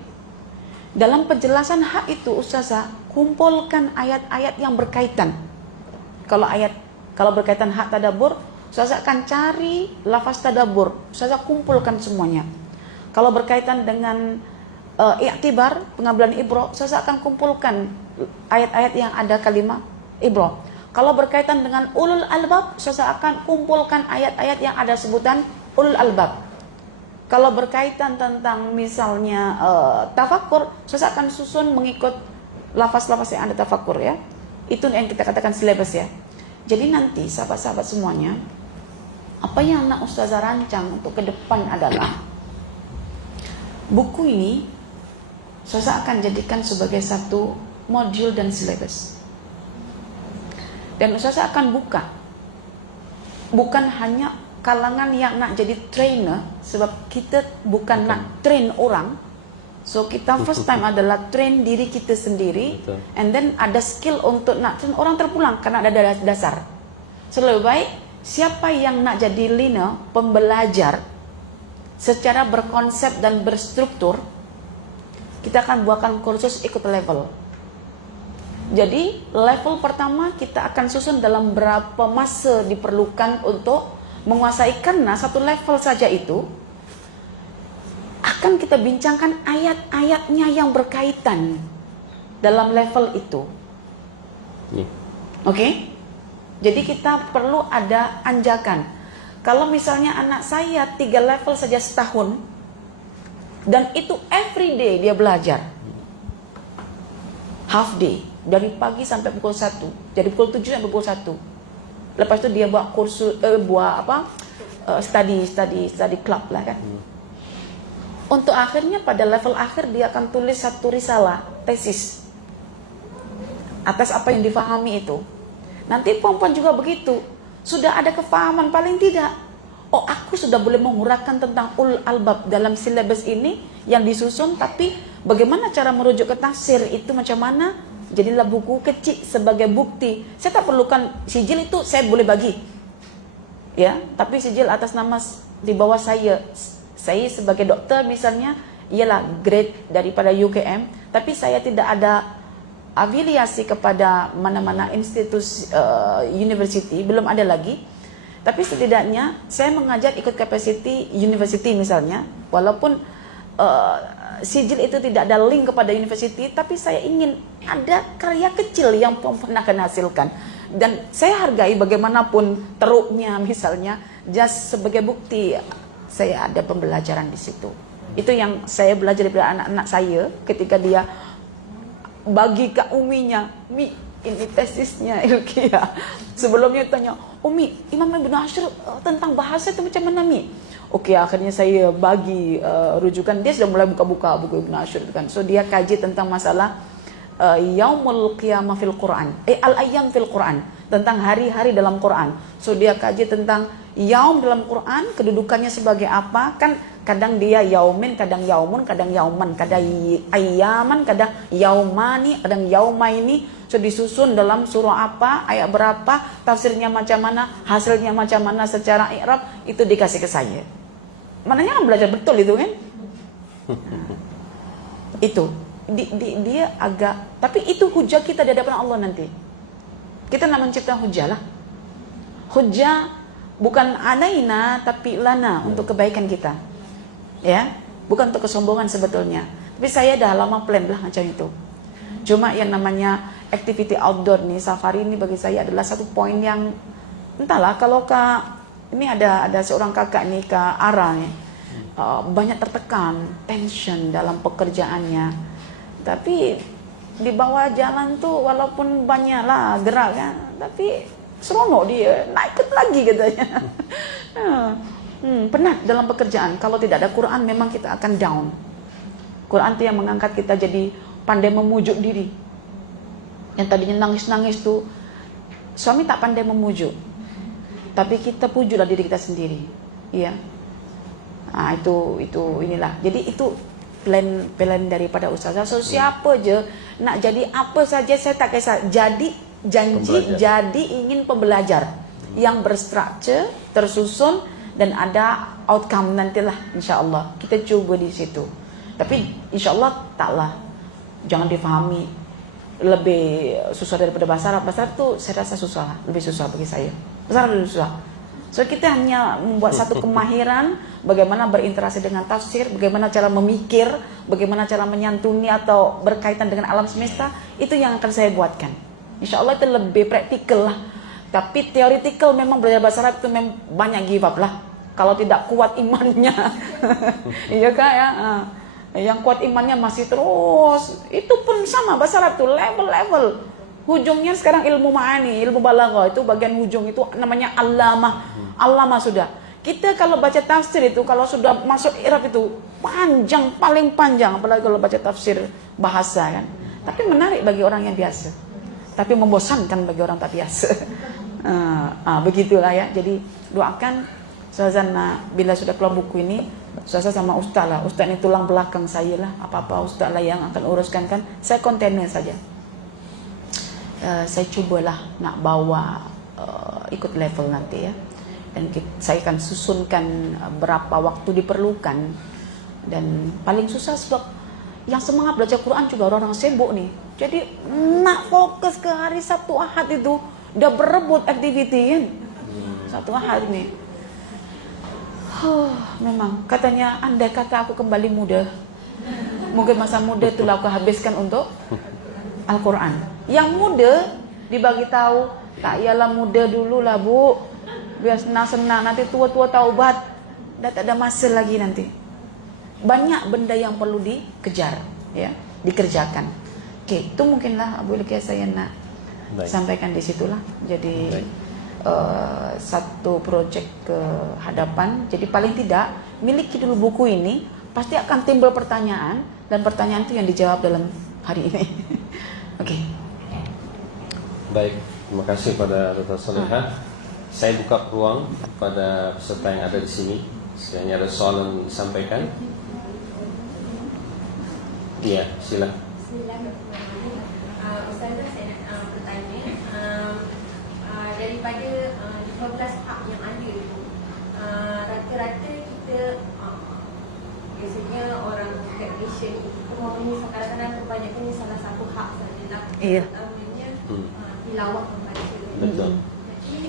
Dalam penjelasan hak itu Ustazah kumpulkan ayat-ayat yang berkaitan. Kalau berkaitan hak tadabbur, Ustazah akan cari lafaz tadabbur, Ustazah kumpulkan semuanya. Kalau berkaitan dengan i'tibar, pengambilan ibro, Ustazah akan kumpulkan ayat-ayat yang ada kalimat ibro. Kalau berkaitan dengan ulul albab, Ustazah akan kumpulkan ayat-ayat yang ada sebutan ulul albab. Kalau berkaitan tentang misalnya tafakur, Ustazah akan susun mengikut lafaz-lafaz yang ada tafakur ya. Itu yang kita katakan silabus ya. Jadi nanti sahabat-sahabat semuanya, apa yang nak Ustazah rancang untuk ke depan adalah buku ini Ustazah akan jadikan sebagai satu modul dan silabus. Dan Ustazah akan buka bukan hanya kalangan yang nak jadi trainer, sebab kita bukan nak train orang. So kita first time adalah train diri kita sendiri. Betul. And then ada skill untuk nak train orang terpulang karena ada dasar. So lebih baik siapa yang nak jadi learner, pembelajar secara berkonsep dan berstruktur, kita akan buatkan kursus ikut level. Jadi level pertama kita akan susun dalam berapa masa diperlukan untuk menguasai, karena satu level saja itu akan kita bincangkan ayat-ayatnya yang berkaitan dalam level itu. Oke? Jadi kita perlu ada anjakan. Kalau misalnya anak saya 3 level saja setahun, dan itu every day dia belajar, half day, dari pagi sampai pukul 1, dari pukul 7 sampai pukul 1. Lepas itu dia buat kursus, study club lah kan. Untuk akhirnya pada level akhir dia akan tulis satu risalah, tesis atas apa yang difahami itu. Nanti perempuan juga begitu, sudah ada kefahaman paling tidak, oh aku sudah boleh menguraikan tentang ulul albab dalam silabus ini yang disusun, tapi bagaimana cara merujuk ke tafsir itu macam mana. Jadilah buku kecil sebagai bukti. Saya tak perlukan sijil, itu saya boleh bagi ya, tapi sijil atas nama di bawah saya sebagai dokter misalnya, ialah grade daripada UKM, tapi saya tidak ada afiliasi kepada mana-mana institusi university, belum ada lagi. Tapi setidaknya saya mengajar ikut capacity university misalnya, walaupun sijil itu tidak ada link kepada university, tapi saya ingin ada karya kecil yang perempuan akan hasilkan. Dan saya hargai bagaimanapun teruknya misalnya, just sebagai bukti saya ada pembelajaran di situ. Itu yang saya belajar dari anak-anak saya ketika dia bagi ke uminya, Mi, ini tesisnya Ilkiah. Sebelumnya tanya, Umi, Imam Ibn Ashur tentang bahasa itu macam mana Mi? Oke, akhirnya saya bagi rujukan. Dia sudah mulai buka-buka buku Ibn Ashur itu kan. So dia kaji tentang masalah Yaumul Qiyamah fil Quran, Al-Ayyam fil Quran, tentang hari-hari dalam Quran. So dia kaji tentang Yaum dalam Quran, kedudukannya sebagai apa. Kan kadang dia yaumin, kadang yaumun, kadang yauman, kadang ayyaman, kadang yaumani, kadang yaumaini. So disusun dalam surah apa, ayat berapa, tafsirnya macam mana, hasilnya macam mana secara i'rab, itu dikasih ke saya. Maknanya kan belajar betul itu kan. Itu dia agak, tapi itu hujah kita di hadapan Allah nanti. Kita nak mencipta hujah lah. Hujah bukan alaina tapi lana, untuk kebaikan kita. Ya, bukan untuk kesombongan sebetulnya. Tapi saya dah lama plan lah macam itu. Cuma yang namanya activity outdoor nih, safari ini bagi saya adalah satu poin yang entahlah, kalau ini ada seorang kakak nih, Kak Ara nih, banyak tertekan, tension dalam pekerjaannya. Tapi di bawah jalan tuh walaupun banyaklah gerak kan, tapi seronok dia, naik lagi katanya. Penat dalam pekerjaan. Kalau tidak ada Quran memang kita akan down. Quran itu yang mengangkat kita jadi pandai memujuk diri. Yang tadinya nangis-nangis tuh, suami tak pandai memujuk, tapi kita pujulah diri kita sendiri, iya. Nah, itu inilah. Jadi itu plan daripada ustazah. So siapa je nak jadi apa saja saya tak kisah. Jadi janji jadi ingin pembelajar yang berstruktur, tersusun dan ada outcome nantilah insyaallah. Kita cuba di situ. Tapi insyaallah taklah jangan difahami lebih susah daripada bahasa Arab. Bahasa Arab tu saya rasa susah, lebih susah bagi saya. Bahasa Arab lebih susah. So kita hanya membuat satu kemahiran bagaimana berinteraksi dengan tafsir, bagaimana cara memikir, bagaimana cara menyantuni atau berkaitan dengan alam semesta, itu yang akan saya buatkan. Insyaallah itu lebih praktikal lah. Tapi teoretikal memang belajar bahasa Arab itu memang banyak give up lah. Kalau tidak kuat imannya. Iya kak ya. Yang kuat imannya masih terus, itu pun sama bahasa Arab tuh level-level. Ujungnya sekarang ilmu ma'ani, ilmu balaghah itu bagian ujung itu namanya allamah sudah. Kita kalau baca tafsir itu kalau sudah masuk i'rab itu panjang, paling panjang, apalagi kalau baca tafsir bahasa kan. Tapi menarik bagi orang yang biasa. Tapi membosankan bagi orang tak biasa. Begitulah ya. Jadi doakan Ustazana bila sudah keluar buku ini, Ustazah sama Ustaz lah. Ustaz ini tulang belakang saya lah. Apa-apa Ustaz lah yang akan uruskan kan. Saya kontainer saja. Saya cubalah nak bawa ikut level nanti ya. Dan saya akan susunkan berapa waktu diperlukan. Dan paling susah sebab yang semangat belajar Quran juga orang-orang sibuk nih. Jadi nak fokus ke hari Sabtu Ahad itu udah berebut aktiviti kan. Sabtu Ahad ini. Memang katanya andai kata aku kembali muda, mungkin masa muda itulah aku habiskan untuk Al-Quran. Yang muda dibagi tahu, tak ialah muda dulu lah bu, biar senang-senang, nanti tua-tua taubat, dah tak ada masa lagi nanti. Banyak benda yang perlu dikejar, ya, dikerjakan. Oke, itu mungkinlah Abu Ilkiah saya nak sampaikan di situlah. Jadi satu projek ke hadapan. Jadi paling tidak miliki dulu buku ini, pasti akan timbul pertanyaan, dan pertanyaan itu yang dijawab dalam hari ini. Oke. Baik, terima kasih pada Dr. Salihah. Saya buka peluang pada peserta yang ada di sini. Sekiranya ada soalan disampaikan. Iya, silakan. Ustazah, saya nak bertanya, daripada 15 hak yang ada itu, rata-rata kita biasanya orang dekat Malaysia ni kita mempunyai kadang-kadang kebanyakan salah satu hak sahaja. Iya. Utamanya tilawah membaca. Betul. Jadi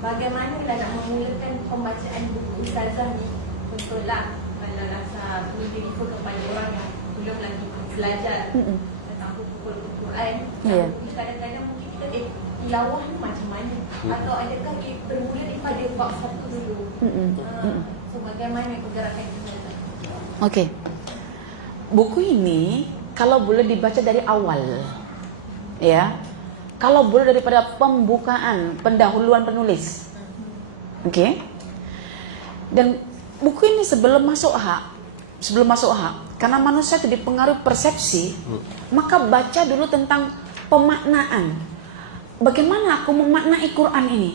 bagaimana nak memulakan pembacaan buku ustazah ni? Contohlah kalau rasa perlu refer kepada orang yang belum lagi belajar tentang buku Al-Quran. Iya. Kadang-kadang mungkin kita tilawah ni macam mana? Atau adakah dia bermula daripada bab satu dulu? So bagaimana pergerakan kita? Okey. Buku ini kalau boleh dibaca dari awal, ya. Kalau boleh daripada pembukaan, pendahuluan penulis. Okey. Dan buku ini sebelum masuk hak, karena manusia itu dipengaruhi persepsi, maka baca dulu tentang pemaknaan. Bagaimana aku memaknai Quran ini?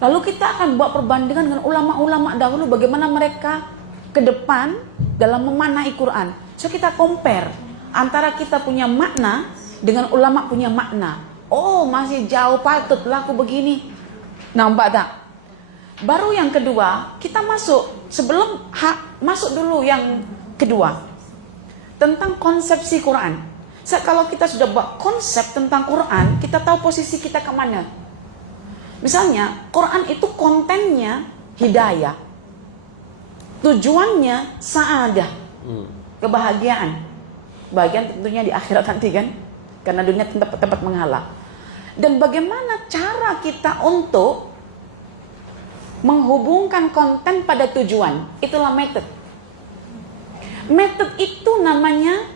Lalu kita akan buat perbandingan dengan ulama-ulama dahulu, bagaimana mereka ke depan dalam memaknai Quran. So kita compare antara kita punya makna dengan ulama punya makna. Oh, masih jauh, patutlah aku begini. Nampak tak? Baru yang kedua, kita masuk. Sebelum hak, masuk dulu yang kedua. Tentang konsepsi Quran. Kalau kita sudah buat konsep tentang Quran, kita tahu posisi kita ke mana. Misalnya, Quran itu kontennya hidayah. Tujuannya sa'adah. Kebahagiaan. Bahagian tentunya di akhirat nanti kan. Karena dunia tempat menghala. Dan bagaimana cara kita untuk menghubungkan konten pada tujuan. Itulah metode. Metode itu namanya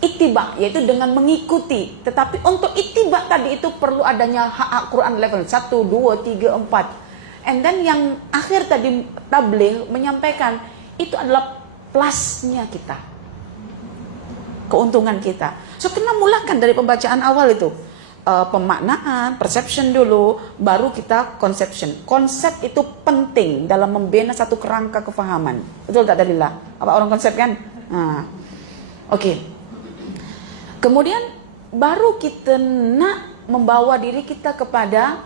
ittiba, yaitu dengan mengikuti. Tetapi untuk ittiba tadi itu perlu adanya hak Quran level 1, 2, 3, 4. And then yang akhir tadi tabligh menyampaikan itu adalah plusnya kita. Keuntungan kita. So kena mulakan dari pembacaan awal itu. Pemaknaan, perception dulu, baru kita conception. Konsep itu penting dalam membina satu kerangka kefahaman. Betul tak Dalila? Apa orang konsep kan? Oke. Kemudian baru kita nak membawa diri kita kepada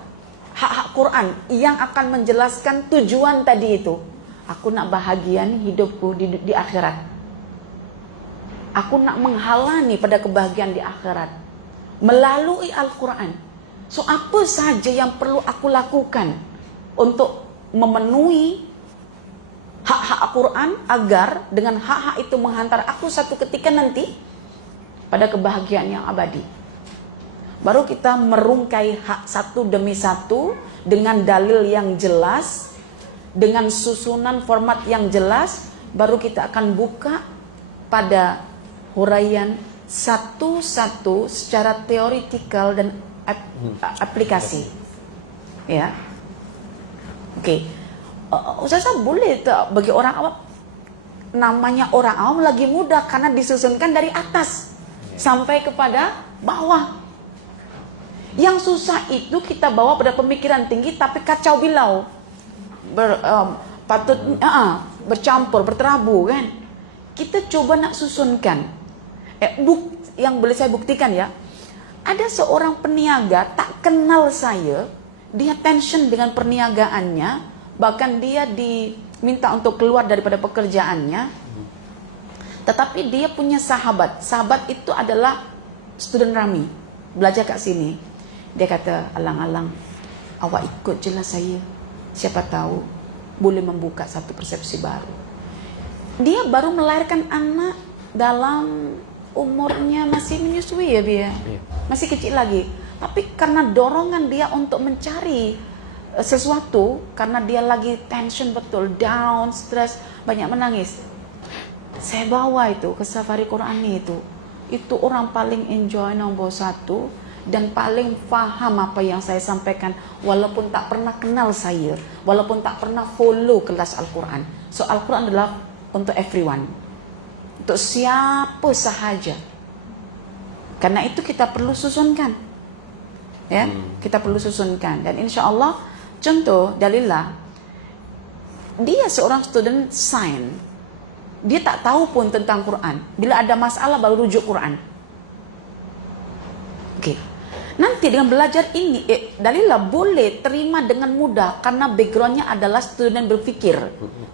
hak-hak Quran yang akan menjelaskan tujuan tadi itu. Aku nak bahagia nih hidupku di akhirat. Aku nak menghalani pada kebahagiaan di akhirat melalui Al-Quran. So apa saja yang perlu aku lakukan untuk memenuhi hak-hak Al-Quran agar dengan hak-hak itu menghantar aku satu ketika nanti pada kebahagiaan yang abadi. Baru kita merungkai hak satu demi satu dengan dalil yang jelas, dengan susunan format yang jelas, baru kita akan buka pada huraian satu-satu secara teoritikal dan aplikasi. Ya. Oke. Ustazah boleh tak bagi orang awam, namanya orang awam lagi mudah karena disusunkan dari atas sampai kepada bawah. Yang susah itu kita bawa pada pemikiran tinggi tapi kacau bilau, bercampur, berterabu kan. Kita coba nak susunkan. Yang boleh saya buktikan ya, ada seorang peniaga tak kenal saya, dia tension dengan perniagaannya, bahkan dia diminta untuk keluar daripada pekerjaannya. Tetapi dia punya sahabat itu adalah student Rami, belajar kat sini. Dia kata, alang-alang awak ikut je lah saya, siapa tahu boleh membuka satu persepsi baru. Dia baru melahirkan anak dalam umurnya masih menyusui ya dia, masih kecil lagi. Tapi karena dorongan dia untuk mencari sesuatu, karena dia lagi tension betul, down, stress, banyak menangis. Saya bawa itu ke safari Quran itu orang paling enjoy nomor satu dan paling faham apa yang saya sampaikan, walaupun tak pernah kenal saya, walaupun tak pernah follow kelas Al-Quran. So Al-Quran adalah untuk everyone, untuk siapa sahaja. Karena itu kita perlu susunkan, ya, kita perlu susunkan. Dan insya Allah, contoh Dalila, dia seorang student sains, dia tak tahu pun tentang Quran. Bila ada masalah baru rujuk Quran. Oke. Nanti dengan belajar ini, Dalila boleh terima dengan mudah karena backgroundnya adalah student berpikir.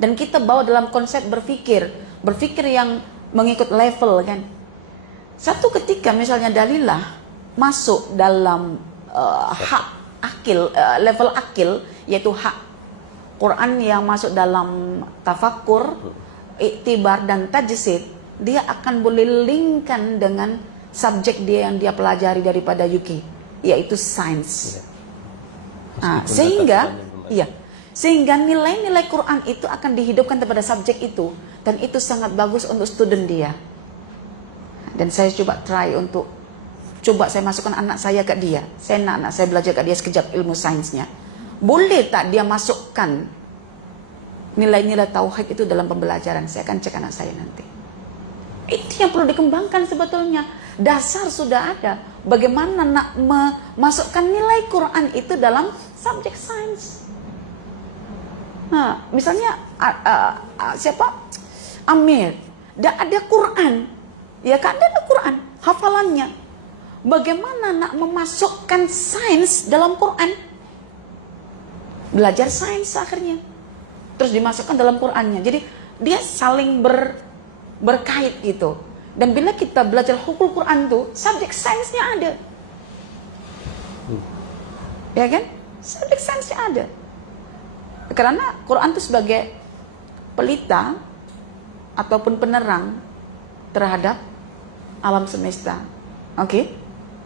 Dan kita bawa dalam konsep berpikir yang mengikut level kan. Satu ketika misalnya Dalila masuk dalam hak akil, level akil, yaitu hak Quran yang masuk dalam tafakur, iktibar dan tajsid, dia akan boleh linkkan dengan subjek dia yang dia pelajari daripada UK, yaitu sains. Sehingga nilai-nilai Quran itu akan dihidupkan kepada subjek itu, dan itu sangat bagus untuk student dia. Dan saya coba saya masukkan anak saya ke dia. Saya nak anak saya belajar ke dia sekejap ilmu sainsnya. Boleh tak dia masukkan nilai-nilai tauhid itu dalam pembelajaran? Saya akan cek anak saya nanti. Itu yang perlu dikembangkan sebetulnya. Dasar sudah ada. Bagaimana nak memasukkan nilai Quran itu dalam subjek sains? Nah, misalnya Amir, dia ada Quran, ya kan, ada Quran, hafalannya. Bagaimana nak memasukkan sains dalam Quran? Belajar sains akhirnya, terus dimasukkan dalam Qurannya. Jadi dia saling berkait gitu. Dan bila kita belajar hukum Quran tuh, subjek sainsnya ada. Ya kan? Subjek sainsnya ada. Karena Quran itu sebagai pelita ataupun penerang terhadap alam semesta. Oke?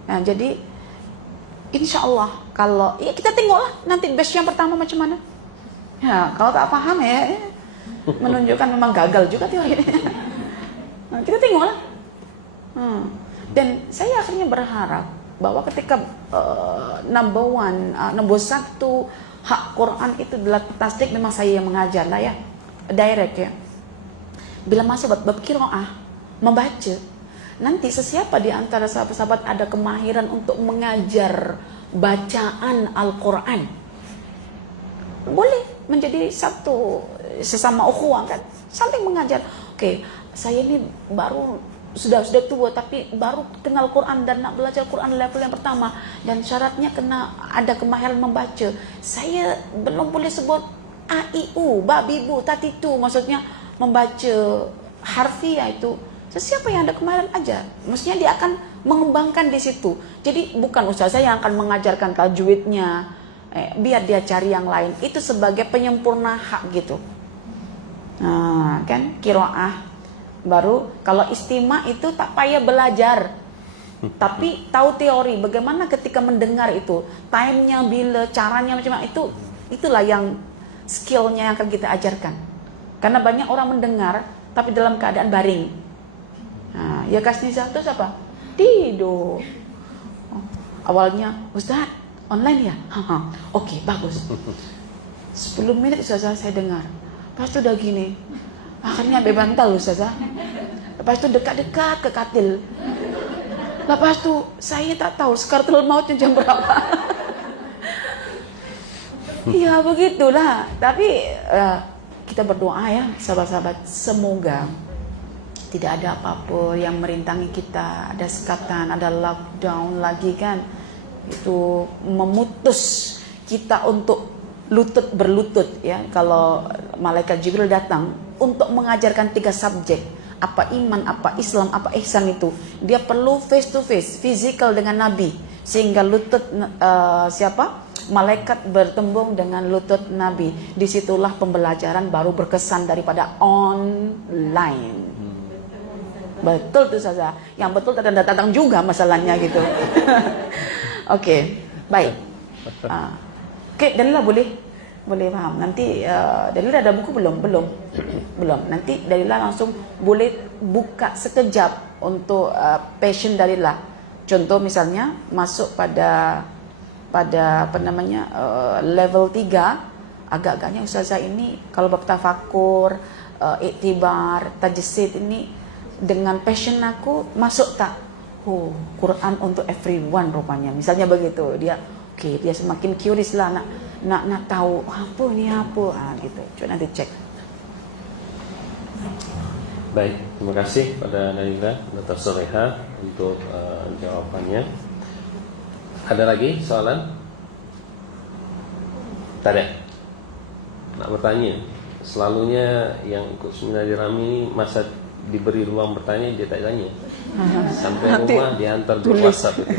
Nah, jadi insya Allah kalau ya kita tengoklah nanti batch yang pertama macam mana. Ya, kalau tak paham ya menunjukkan memang gagal juga teori ini. Nah, kita tengoklah. Dan saya akhirnya berharap bahwa ketika nomor satu hak Quran itu adalah tasdik, memang saya yang mengajar lah ya, direct ya. Bila masuk bab qiraah, membaca, nanti sesiapa di antara sahabat-sahabat ada kemahiran untuk mengajar bacaan Al-Quran, boleh menjadi satu sesama ukhuwah kan, saling mengajar. Oke, saya ini baru sudah tua tapi baru kenal Quran dan nak belajar Quran level yang pertama dan syaratnya kena ada kemahiran membaca. Saya belum boleh sebut a i u babi bu tati tu, maksudnya membaca harfiah itu. Sesiapa yang ada kemahiran aja, mestinya dia akan mengembangkan di situ. Jadi bukan ustazah yang akan mengajarkan tajwidnya, biar dia cari yang lain. Itu sebagai penyempurna hak gitu. Nah, kan qiraah. Baru kalau istima itu tak payah belajar, tapi tahu teori bagaimana ketika mendengar itu, timenya bila, caranya macam itu, itulah yang skillnya yang akan kita ajarkan. Karena banyak orang mendengar tapi dalam keadaan baring. Nah, ya kasih satu siapa? Tidur. Awalnya Ustaz online ya? Oke, bagus. 10 menit Ustazah saya dengar. Pas itu udah gini. Akhirnya bebantal Ustazah. Lepas itu dekat-dekat ke katil. Lepas itu saya tak tahu sekaratul mautnya jam berapa. Ya begitulah. Tapi kita berdoa ya sahabat-sahabat, semoga tidak ada apa-apa yang merintangi kita. Ada sekatan, ada lockdown lagi kan, itu memutus kita untuk lutut berlutut ya. Kalau malaikat Jibril datang untuk mengajarkan 3 subjek, apa iman, apa Islam, apa ihsan, itu dia perlu face to face, physical dengan Nabi, sehingga lutut malaikat bertembung dengan lutut Nabi. Disitulah pembelajaran baru berkesan daripada online. Betul tuh saja. Yang betul datang juga masalahnya gitu. Oke, baik. Oke, Dalila boleh paham. Nanti Dalila ada buku belum? Belum. Nanti Dalila langsung boleh buka sekejap untuk passion Dalila. Contoh misalnya masuk pada apa namanya level 3, agak-agaknya ustazah ini kalau bab tafakur, iktibar, tajsid ini dengan passion aku masuk tak? Quran untuk everyone rupanya. Misalnya begitu. Dia semakin curious lah nak tahu apa ni apa gitu. Coba nanti cek. Baik, terima kasih pada Dalila Dr. Soleha untuk jawabannya. Ada lagi soalan? Tak ada. Nak bertanya. Selalunya yang ikut seminar di Rami ini masa diberi ruang bertanya dia tak tanya. Sampai rumah dia hantar di WhatsApp itu.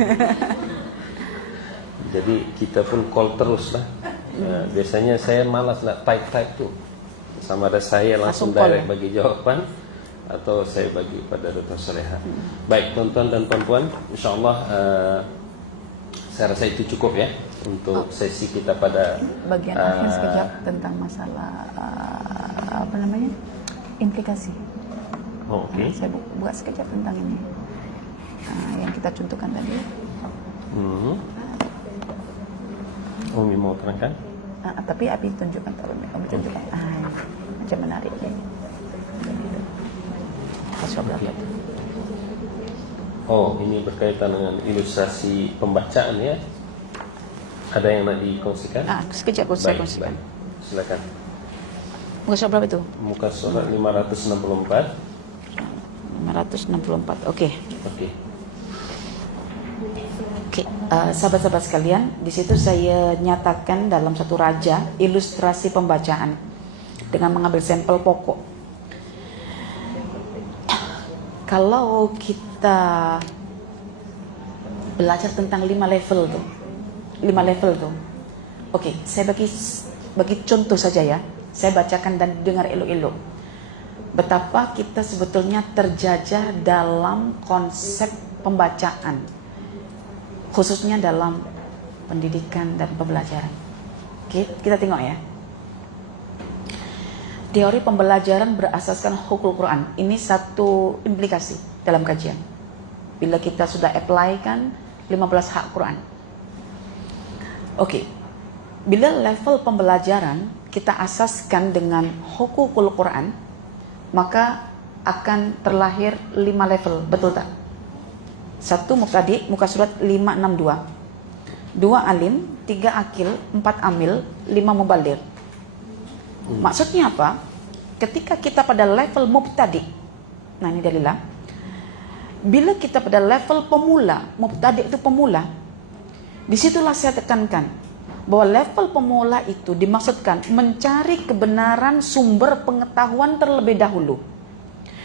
Jadi kita pun call terus lah. Biasanya saya malas nak type tu. Sama ada saya langsung direct bagi jawaban atau saya bagi pada Dr. Soleha. Baik, tuan-tuan dan puan-puan, insyaAllah saya rasa itu cukup ya untuk sesi kita pada bagian akhir sekejap tentang masalah apa namanya, implikasi. Okey. Saya buat sekejap tentang ini yang kita contohkan tadi. Umi mau terangkan? Tapi Abi tunjukkan, Umi tunjukkan. Macam menarik ya. Ini berkaitan dengan ilustrasi pembacaan ya. Ada yang nak dikongsikan? Sekejap saya kongsikan. Silakan. Muka surat berapa itu? Muka surat 564. 564. Okey. Sahabat-sahabat sekalian, di situ saya nyatakan dalam satu raja ilustrasi pembacaan dengan mengambil sampel pokok. Kalau kita belajar tentang 5 level tuh. Okey, saya bagi contoh saja ya. Saya bacakan dan dengar elok-elok. Betapa kita sebetulnya terjajah dalam konsep pembacaan, khususnya dalam pendidikan dan pembelajaran. Oke, kita tengok ya. Teori pembelajaran berasaskan hukul Quran. Ini satu implikasi dalam kajian. Bila kita sudah apply kan 15 hak Quran. Oke. Bila level pembelajaran kita asaskan dengan hukukul Quran, maka akan terlahir 5 level, betul tak? 1 mubtadi, muka surat 562. 2 alim, 3 akil, 4 amil, 5 mubaligh. Maksudnya apa? Ketika kita pada level mubtadi, nah ini dalilnya. Bila kita pada level pemula, mubtadi itu pemula, disitulah saya tekankan bahwa level pemula itu dimaksudkan mencari kebenaran sumber pengetahuan terlebih dahulu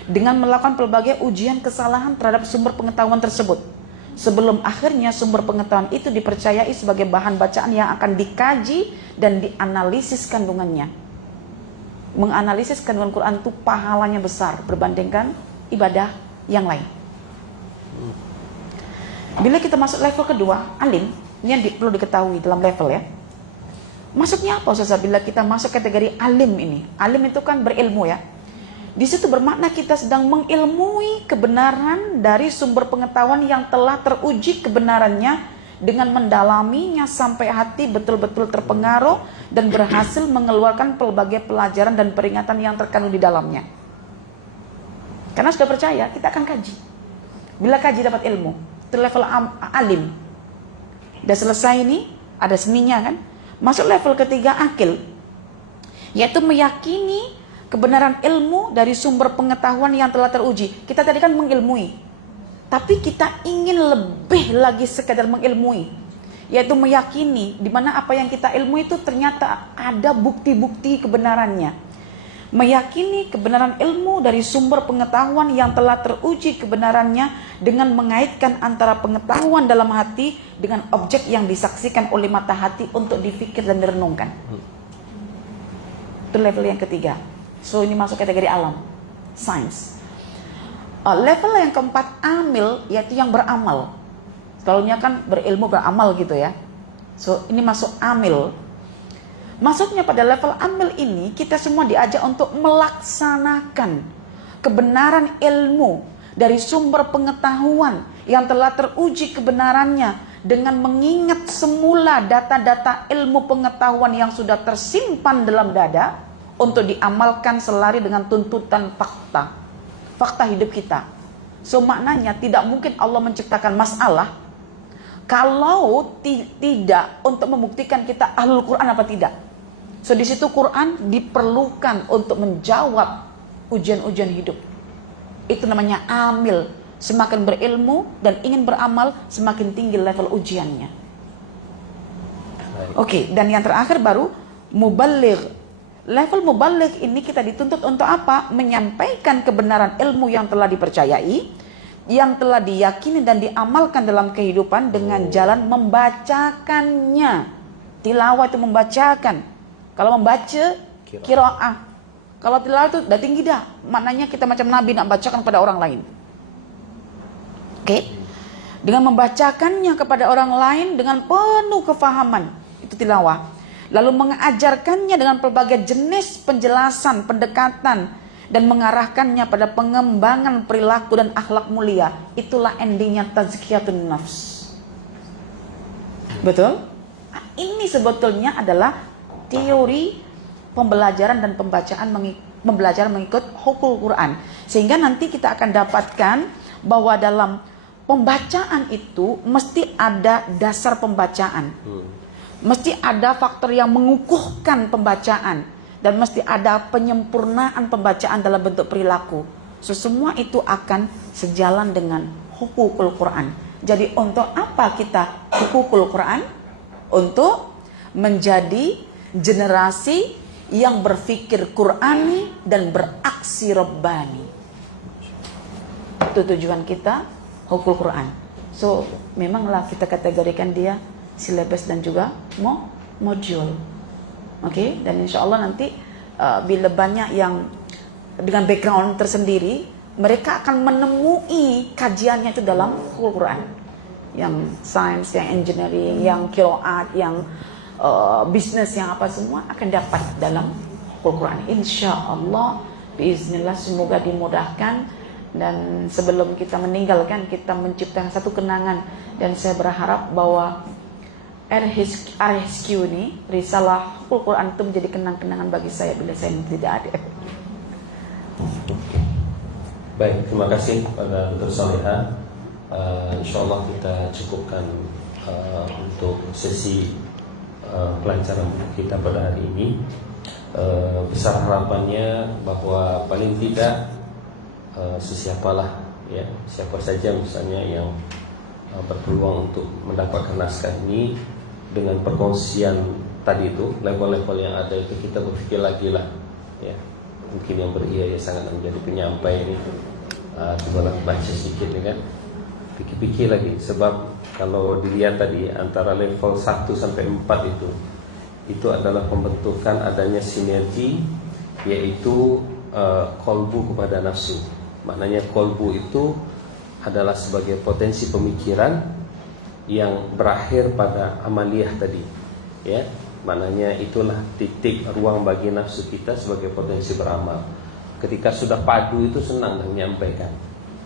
dengan melakukan pelbagai ujian kesalahan terhadap sumber pengetahuan tersebut sebelum akhirnya sumber pengetahuan itu dipercayai sebagai bahan bacaan yang akan dikaji dan dianalisis kandungannya. Menganalisis kandungan Quran itu pahalanya besar berbandingkan ibadah yang lain. Bila kita masuk level kedua, alim, ini yang perlu diketahui dalam level ya. Maksudnya apa Ustaz? Bila kita masuk kategori alim ini, alim itu kan berilmu ya. Di situ bermakna kita sedang mengilmui kebenaran dari sumber pengetahuan yang telah teruji kebenarannya dengan mendalaminya sampai hati betul-betul terpengaruh dan berhasil mengeluarkan pelbagai pelajaran dan peringatan yang terkandung di dalamnya. Karena sudah percaya, kita akan kaji. Bila kaji dapat ilmu, itu level alim. Sudah selesai ini, ada seninya kan. Masuk level ketiga akil, yaitu meyakini kebenaran ilmu dari sumber pengetahuan yang telah teruji. Kita tadi kan mengilmui, tapi kita ingin lebih lagi sekadar mengilmui, yaitu meyakini di mana apa yang kita ilmu itu ternyata ada bukti-bukti kebenarannya. Meyakini kebenaran ilmu dari sumber pengetahuan yang telah teruji kebenarannya dengan mengaitkan antara pengetahuan dalam hati dengan objek yang disaksikan oleh mata hati untuk dipikir dan direnungkan. Itu level yang ketiga. So ini masuk kategori alam, sains. Level yang keempat amil, yaitu yang beramal. Selalunya kan berilmu beramal gitu ya. So ini masuk amil. Maksudnya pada level amil ini kita semua diajak untuk melaksanakan kebenaran ilmu dari sumber pengetahuan yang telah teruji kebenarannya dengan mengingat semula data-data ilmu pengetahuan yang sudah tersimpan dalam dada untuk diamalkan selari dengan tuntutan fakta hidup kita. So maknanya tidak mungkin Allah menciptakan masalah kalau tidak untuk membuktikan kita ahlul Quran apa tidak. So di situ Quran diperlukan untuk menjawab ujian-ujian hidup. Itu namanya amil. Semakin berilmu dan ingin beramal, semakin tinggi level ujiannya. Oke, dan yang terakhir baru mubaligh. Level mubaligh ini kita dituntut untuk apa? Menyampaikan kebenaran ilmu yang telah dipercayai, yang telah diyakini dan diamalkan dalam kehidupan dengan jalan membacakannya. Tilawah itu membacakan. Kalau membaca qiraah. Kalau tilawah itu udah tinggi dah. Maknanya kita macam Nabi nak bacakan kepada orang lain. Oke? Dengan membacakannya kepada orang lain dengan penuh kefahaman. Itu tilawah. Lalu mengajarkannya dengan pelbagai jenis penjelasan, pendekatan, dan mengarahkannya pada pengembangan perilaku dan akhlak mulia. Itulah endingnya tazkiyatun nafs. Betul? Ini sebetulnya adalah teori pembelajaran dan pembelajaran mengikut hukum Quran. Sehingga nanti kita akan dapatkan bahwa dalam pembacaan itu mesti ada dasar pembacaan. Mesti ada faktor yang mengukuhkan pembacaan. Dan mesti ada penyempurnaan pembacaan dalam bentuk perilaku. So, semua itu akan sejalan dengan hukukul Quran. Jadi untuk apa kita hukukul Quran? Untuk menjadi generasi yang berpikir Qurani dan beraksi Rabbani. Itu tujuan kita hukukul Quran. So memanglah kita kategorikan dia silabus dan juga modul. Oke, dan insya Allah nanti bila banyak yang dengan background tersendiri, mereka akan menemui kajiannya itu dalam hukukul Quran. Yang sains, yang engineering, yang qiraat, yang bisnis, yang apa semua akan dapat dalam Al-Quran. Insya Allah, biiznillah, semoga dimudahkan. Dan sebelum kita meninggalkan, kita menciptakan satu kenangan. Dan saya berharap bahwa RHQ ini, risalah Al-Quran itu menjadi kenang-kenangan bagi saya bila saya tidak ada. Baik, terima kasih pada Dr. Saleha. InsyaAllah kita cukupkan untuk sesi pelajaran kita pada hari ini. Besar harapannya bahwa paling tidak sesiapalah ya, siapa saja misalnya yang berpeluang untuk mendapatkan naskah ini, dengan perkongsian tadi itu, level-level yang ada itu kita berpikir lagi lah ya. Mungkin yang beria ya sangat menjadi penyampai ini, cobalah baca sedikit ya kan, pikir-pikir lagi. Sebab kalau dilihat tadi antara level 1 sampai 4 itu adalah pembentukan adanya sinergi, yaitu kolbu kepada nafsu. Maknanya kolbu itu adalah sebagai potensi pemikiran yang berakhir pada amaliyah tadi ya. Maknanya itulah titik ruang bagi nafsu kita sebagai potensi beramal. Ketika sudah padu itu senang dah menyampaikan.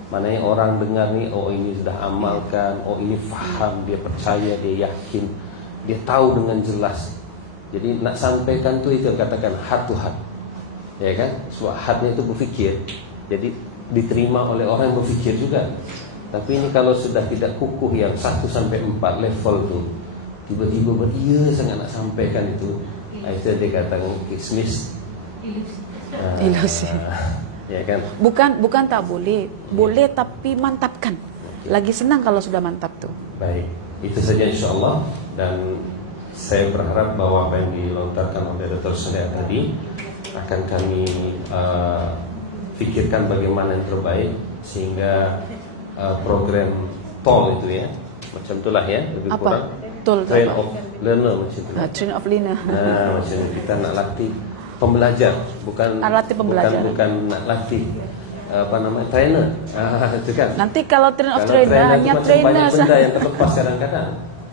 Maknanya orang dengar nih, oh ini sudah amalkan, oh ini faham, dia percaya, dia yakin, dia tahu dengan jelas. Jadi nak sampaikan tuh itu katakan heart to heart, ya kan? Sebab heartnya itu berfikir, jadi diterima oleh orang yang berfikir juga. Tapi ini kalau sudah tidak kukuh yang 1 sampai 4 level tuh, tiba-tiba beria sangat nak sampaikan itu, itu dia katakan kismis, Ilusi. ya kan? Bukan tak boleh, boleh tapi mantapkan. Lagi senang kalau sudah mantap tuh. Baik, itu saja insyaAllah. Dan saya berharap bahwa apa yang dilontarkan oleh Dr. Saleh tadi akan kami pikirkan bagaimana yang terbaik, sehingga program TOL itu ya, macam itulah ya, lebih Apa? kurang TOL Train apa? of Learner macam itu. Train of Learner. Macam itu kita nak latih pembelajar, bukan Latih pembelajar. bukan nak latih apa namanya, trainer. Itu kan. Nanti kalau train of Kalau trainer hanya itu macam trainer banyak benda saja. yang terlepas kadang-kadang.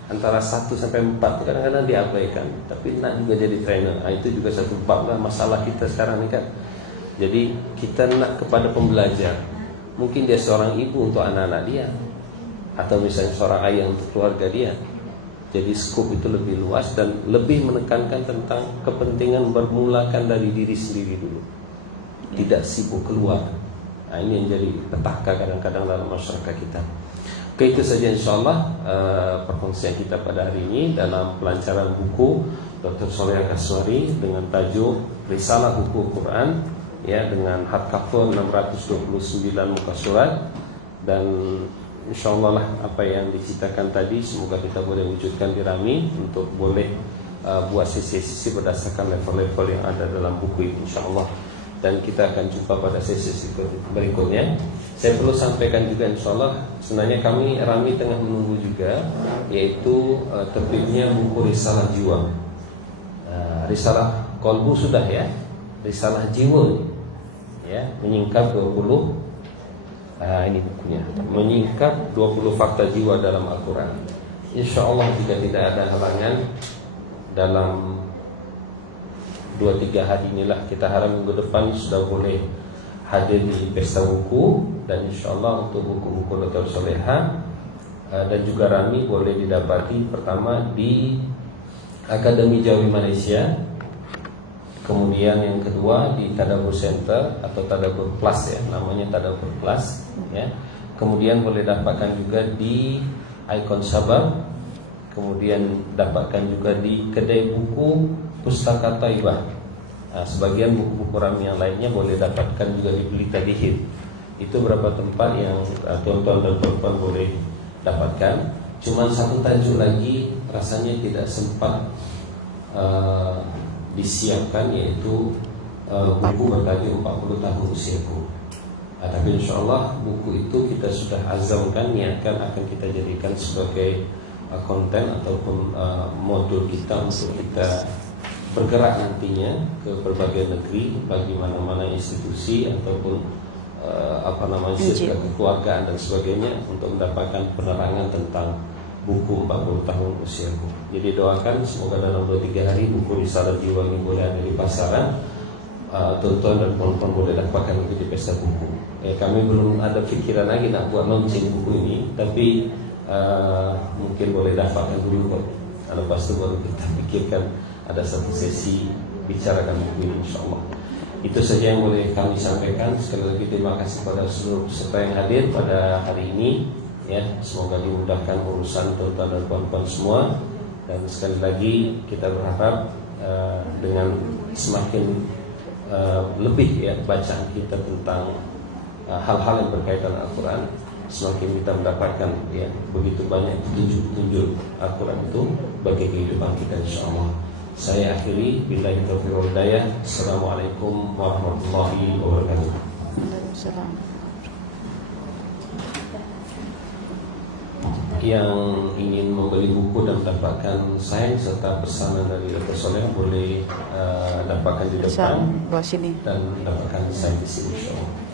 Antara 1 sampai 4 itu kadang-kadang diabaikan, tapi nak juga jadi trainer. Itu juga satu bab lah masalah kita sekarang ni kan. Jadi kita nak kepada pembelajar. Mungkin dia seorang ibu untuk anak-anak dia, atau misalnya seorang ayah untuk keluarga dia. Jadi skop itu lebih luas dan lebih menekankan tentang kepentingan bermulakan dari diri sendiri dulu, tidak sibuk keluar. Ini yang jadi petaka kadang-kadang dalam masyarakat kita. Oke, itu saja insyaAllah perkongsian kita pada hari ini dalam pelancaran buku Dr. Saleh Al-Kaswari dengan tajuk Risalah Hukum Quran ya, dengan hardcover 629 muka surat. Dan insyaAllah lah apa yang diceritakan tadi semoga kita boleh wujudkan di Rami untuk boleh buat sesi-sesi berdasarkan level-level yang ada dalam buku ini insyaAllah. Dan kita akan jumpa pada sesi berikutnya. Saya perlu sampaikan juga insyaAllah, sebenarnya kami Rami tengah menunggu juga, yaitu terbitnya buku Risalah Jiwa. Risalah Kolbu sudah ya, Risalah Jiwa ya, menyingkap 20 ini bukunya, menyingkap 20 fakta jiwa dalam Al-Quran. InsyaAllah jika tidak ada halangan dalam 2-3 hari inilah, kita harap minggu depan sudah boleh hadir di pesta buku. Dan insyaAllah untuk buku-buku Dr. Soleha dan juga Rami boleh didapati pertama di Akademi Jawi Malaysia, kemudian yang kedua di Tadabbur Center atau Tadabbur Plus ya, namanya Tadabbur Plus ya. Kemudian boleh dapatkan juga di Icon Sabah, kemudian dapatkan juga di kedai buku Pustaka Taibah. Sebagian buku-buku Rami yang lainnya boleh dapatkan juga di Pelita Dihid. Itu beberapa tempat yang tuan-tuan dan perempuan boleh dapatkan. Cuma satu tajuk lagi rasanya tidak sempat disiapkan, yaitu buku bertajuk 40 tahun usiaku. Tapi insyaAllah buku itu kita sudah azamkan, niatkan akan kita jadikan sebagai konten ataupun modul kita untuk kita bergerak nantinya ke berbagai negeri, bagi mana-mana institusi ataupun kekeluargaan dan sebagainya, untuk mendapatkan penerangan tentang buku 40 tahun usiaku. Jadi doakan semoga dalam 2-3 hari buku Risalah Jiwa ini boleh ada di pasaran, tuan-tuan dan puan-puan boleh dapatkan itu di pesta buku. Kami belum ada pikiran lagi nak buat launching buku ini, tapi mungkin boleh dapatkan dulu kok. Lepas itu baru kita pikirkan ada satu sesi bicarakan buku ini insyaAllah. Itu saja yang boleh kami sampaikan. Sekali lagi terima kasih pada seluruh peserta yang hadir pada hari ini. ya. Semoga dimudahkan urusan tuan-tuan dan puan-puan semua. Dan sekali lagi kita berharap dengan semakin lebih ya bacaan kita tentang hal-hal yang berkaitan dengan Al-Quran, semakin kita mendapatkan ya begitu banyak petunjuk-petunjuk Al-Quran itu bagi kehidupan kita insyaallah. Saya akhiri billahi taufiq wal hidayah. Assalamualaikum warahmatullahi wabarakatuh. Waalaikumsalam. Yang ingin membeli buku dan mendapatkan sign serta pesanan dari Dr. Soleh boleh dapatkan di Bisa depan bawa sini. dan mendapatkan sign di sini insyaallah.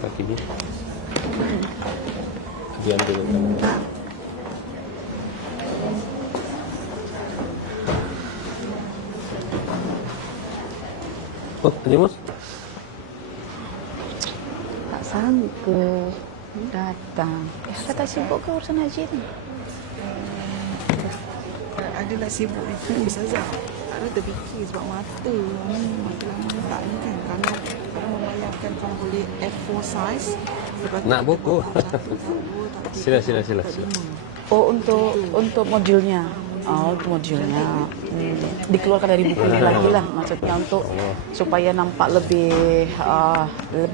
Kaki dia. Dia ambil kamera. Oh, ini Mas. Tak sanggup datang. Kata sibuk ke urusan haji ni? Adalah sibuk itu saja. Ada terfikir sebab mata lama tak ni kan. Kalau membayangkan kamu boleh F4 size. Nak buku. Sila. Oh, untuk modulnya. Oh, untuk modulnya. Dikeluarkan dari buku ini lagi lah. Maksudnya untuk supaya nampak lebih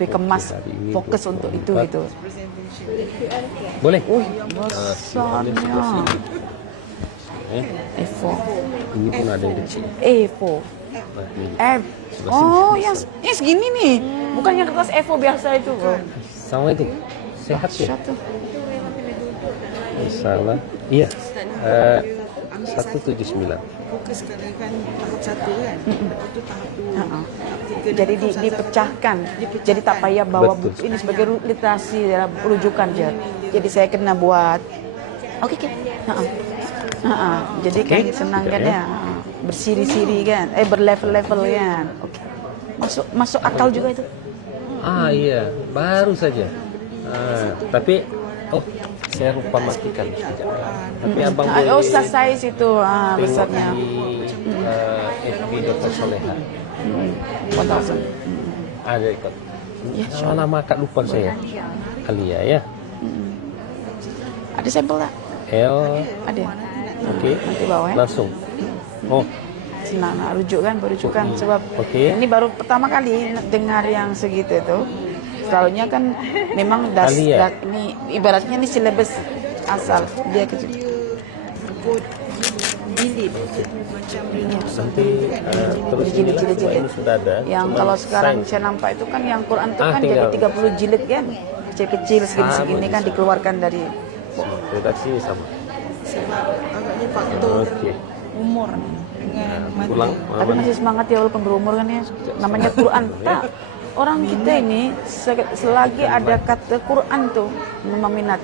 kemas, fokus untuk itu gitu. Boleh. Besarnya. A4. Ini pun ada yang kecil. A4. F. Oh, yang segini nih. Bukan yang kertas A4 biasa itu. Assalamualaikum. Sehat ya? Satu. Salah. Iya. 179. Fokus kan tahap 1 kan. Lepas tu tahap 2. Tahap 3. Jadi dipecahkan. Jadi tak payah bawa Betul. buku ini sebagai literasi dalam rujukan je. Jadi saya kena buat. Okey. Jadi kan senang kan ya. Bersiri-siri kan. Berlevel-level kan. Okey. Masuk akal juga itu. Iya, baru saja. Tapi saya lupa matikan sekejap. Tapi abang boleh. Oh, selesai situ besarnya. Di FB Dr. Soleha. 1000. Ada ikut. Ya, Nama akak lupa saya. Alia ya. ada sampel tak? L. Ada. Okey. Nanti bawa ya. Langsung. Oh, Senang nak rujukan sebab Okey. ini baru pertama kali dengar yang segitu tu. Selalunya kan memang Alia. ini ibaratnya ini silabus asal dia kecil. Kod bilik macam nanti terus Jilid-jilid. ini sudah ada. Yang Cuma kalau sekarang sign. saya nampak itu kan yang Quran itu kan tinggal. jadi 30 jilid kan. Kecil-kecil segini-segini kan dikeluarkan dari Redaksi sama. sebab agaknya faktor Okey. umur dengan mata. Ulang. tapi masih semangat ya walaupun berumur kan ya. Namanya Quran. Tak. Orang kita ini selagi ada kata Quran tuh memang minat.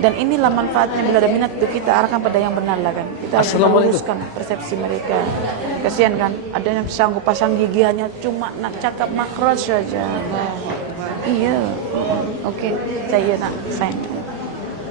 Dan inilah manfaatnya bila ada minat itu kita arahkan pada yang benar lah kan. Kita harus meluruskan persepsi mereka. Kasihan kan ada yang sanggup pasang gigi hanya cuma nak cakap makhraj saja. Iya. Okey, saya nak sign.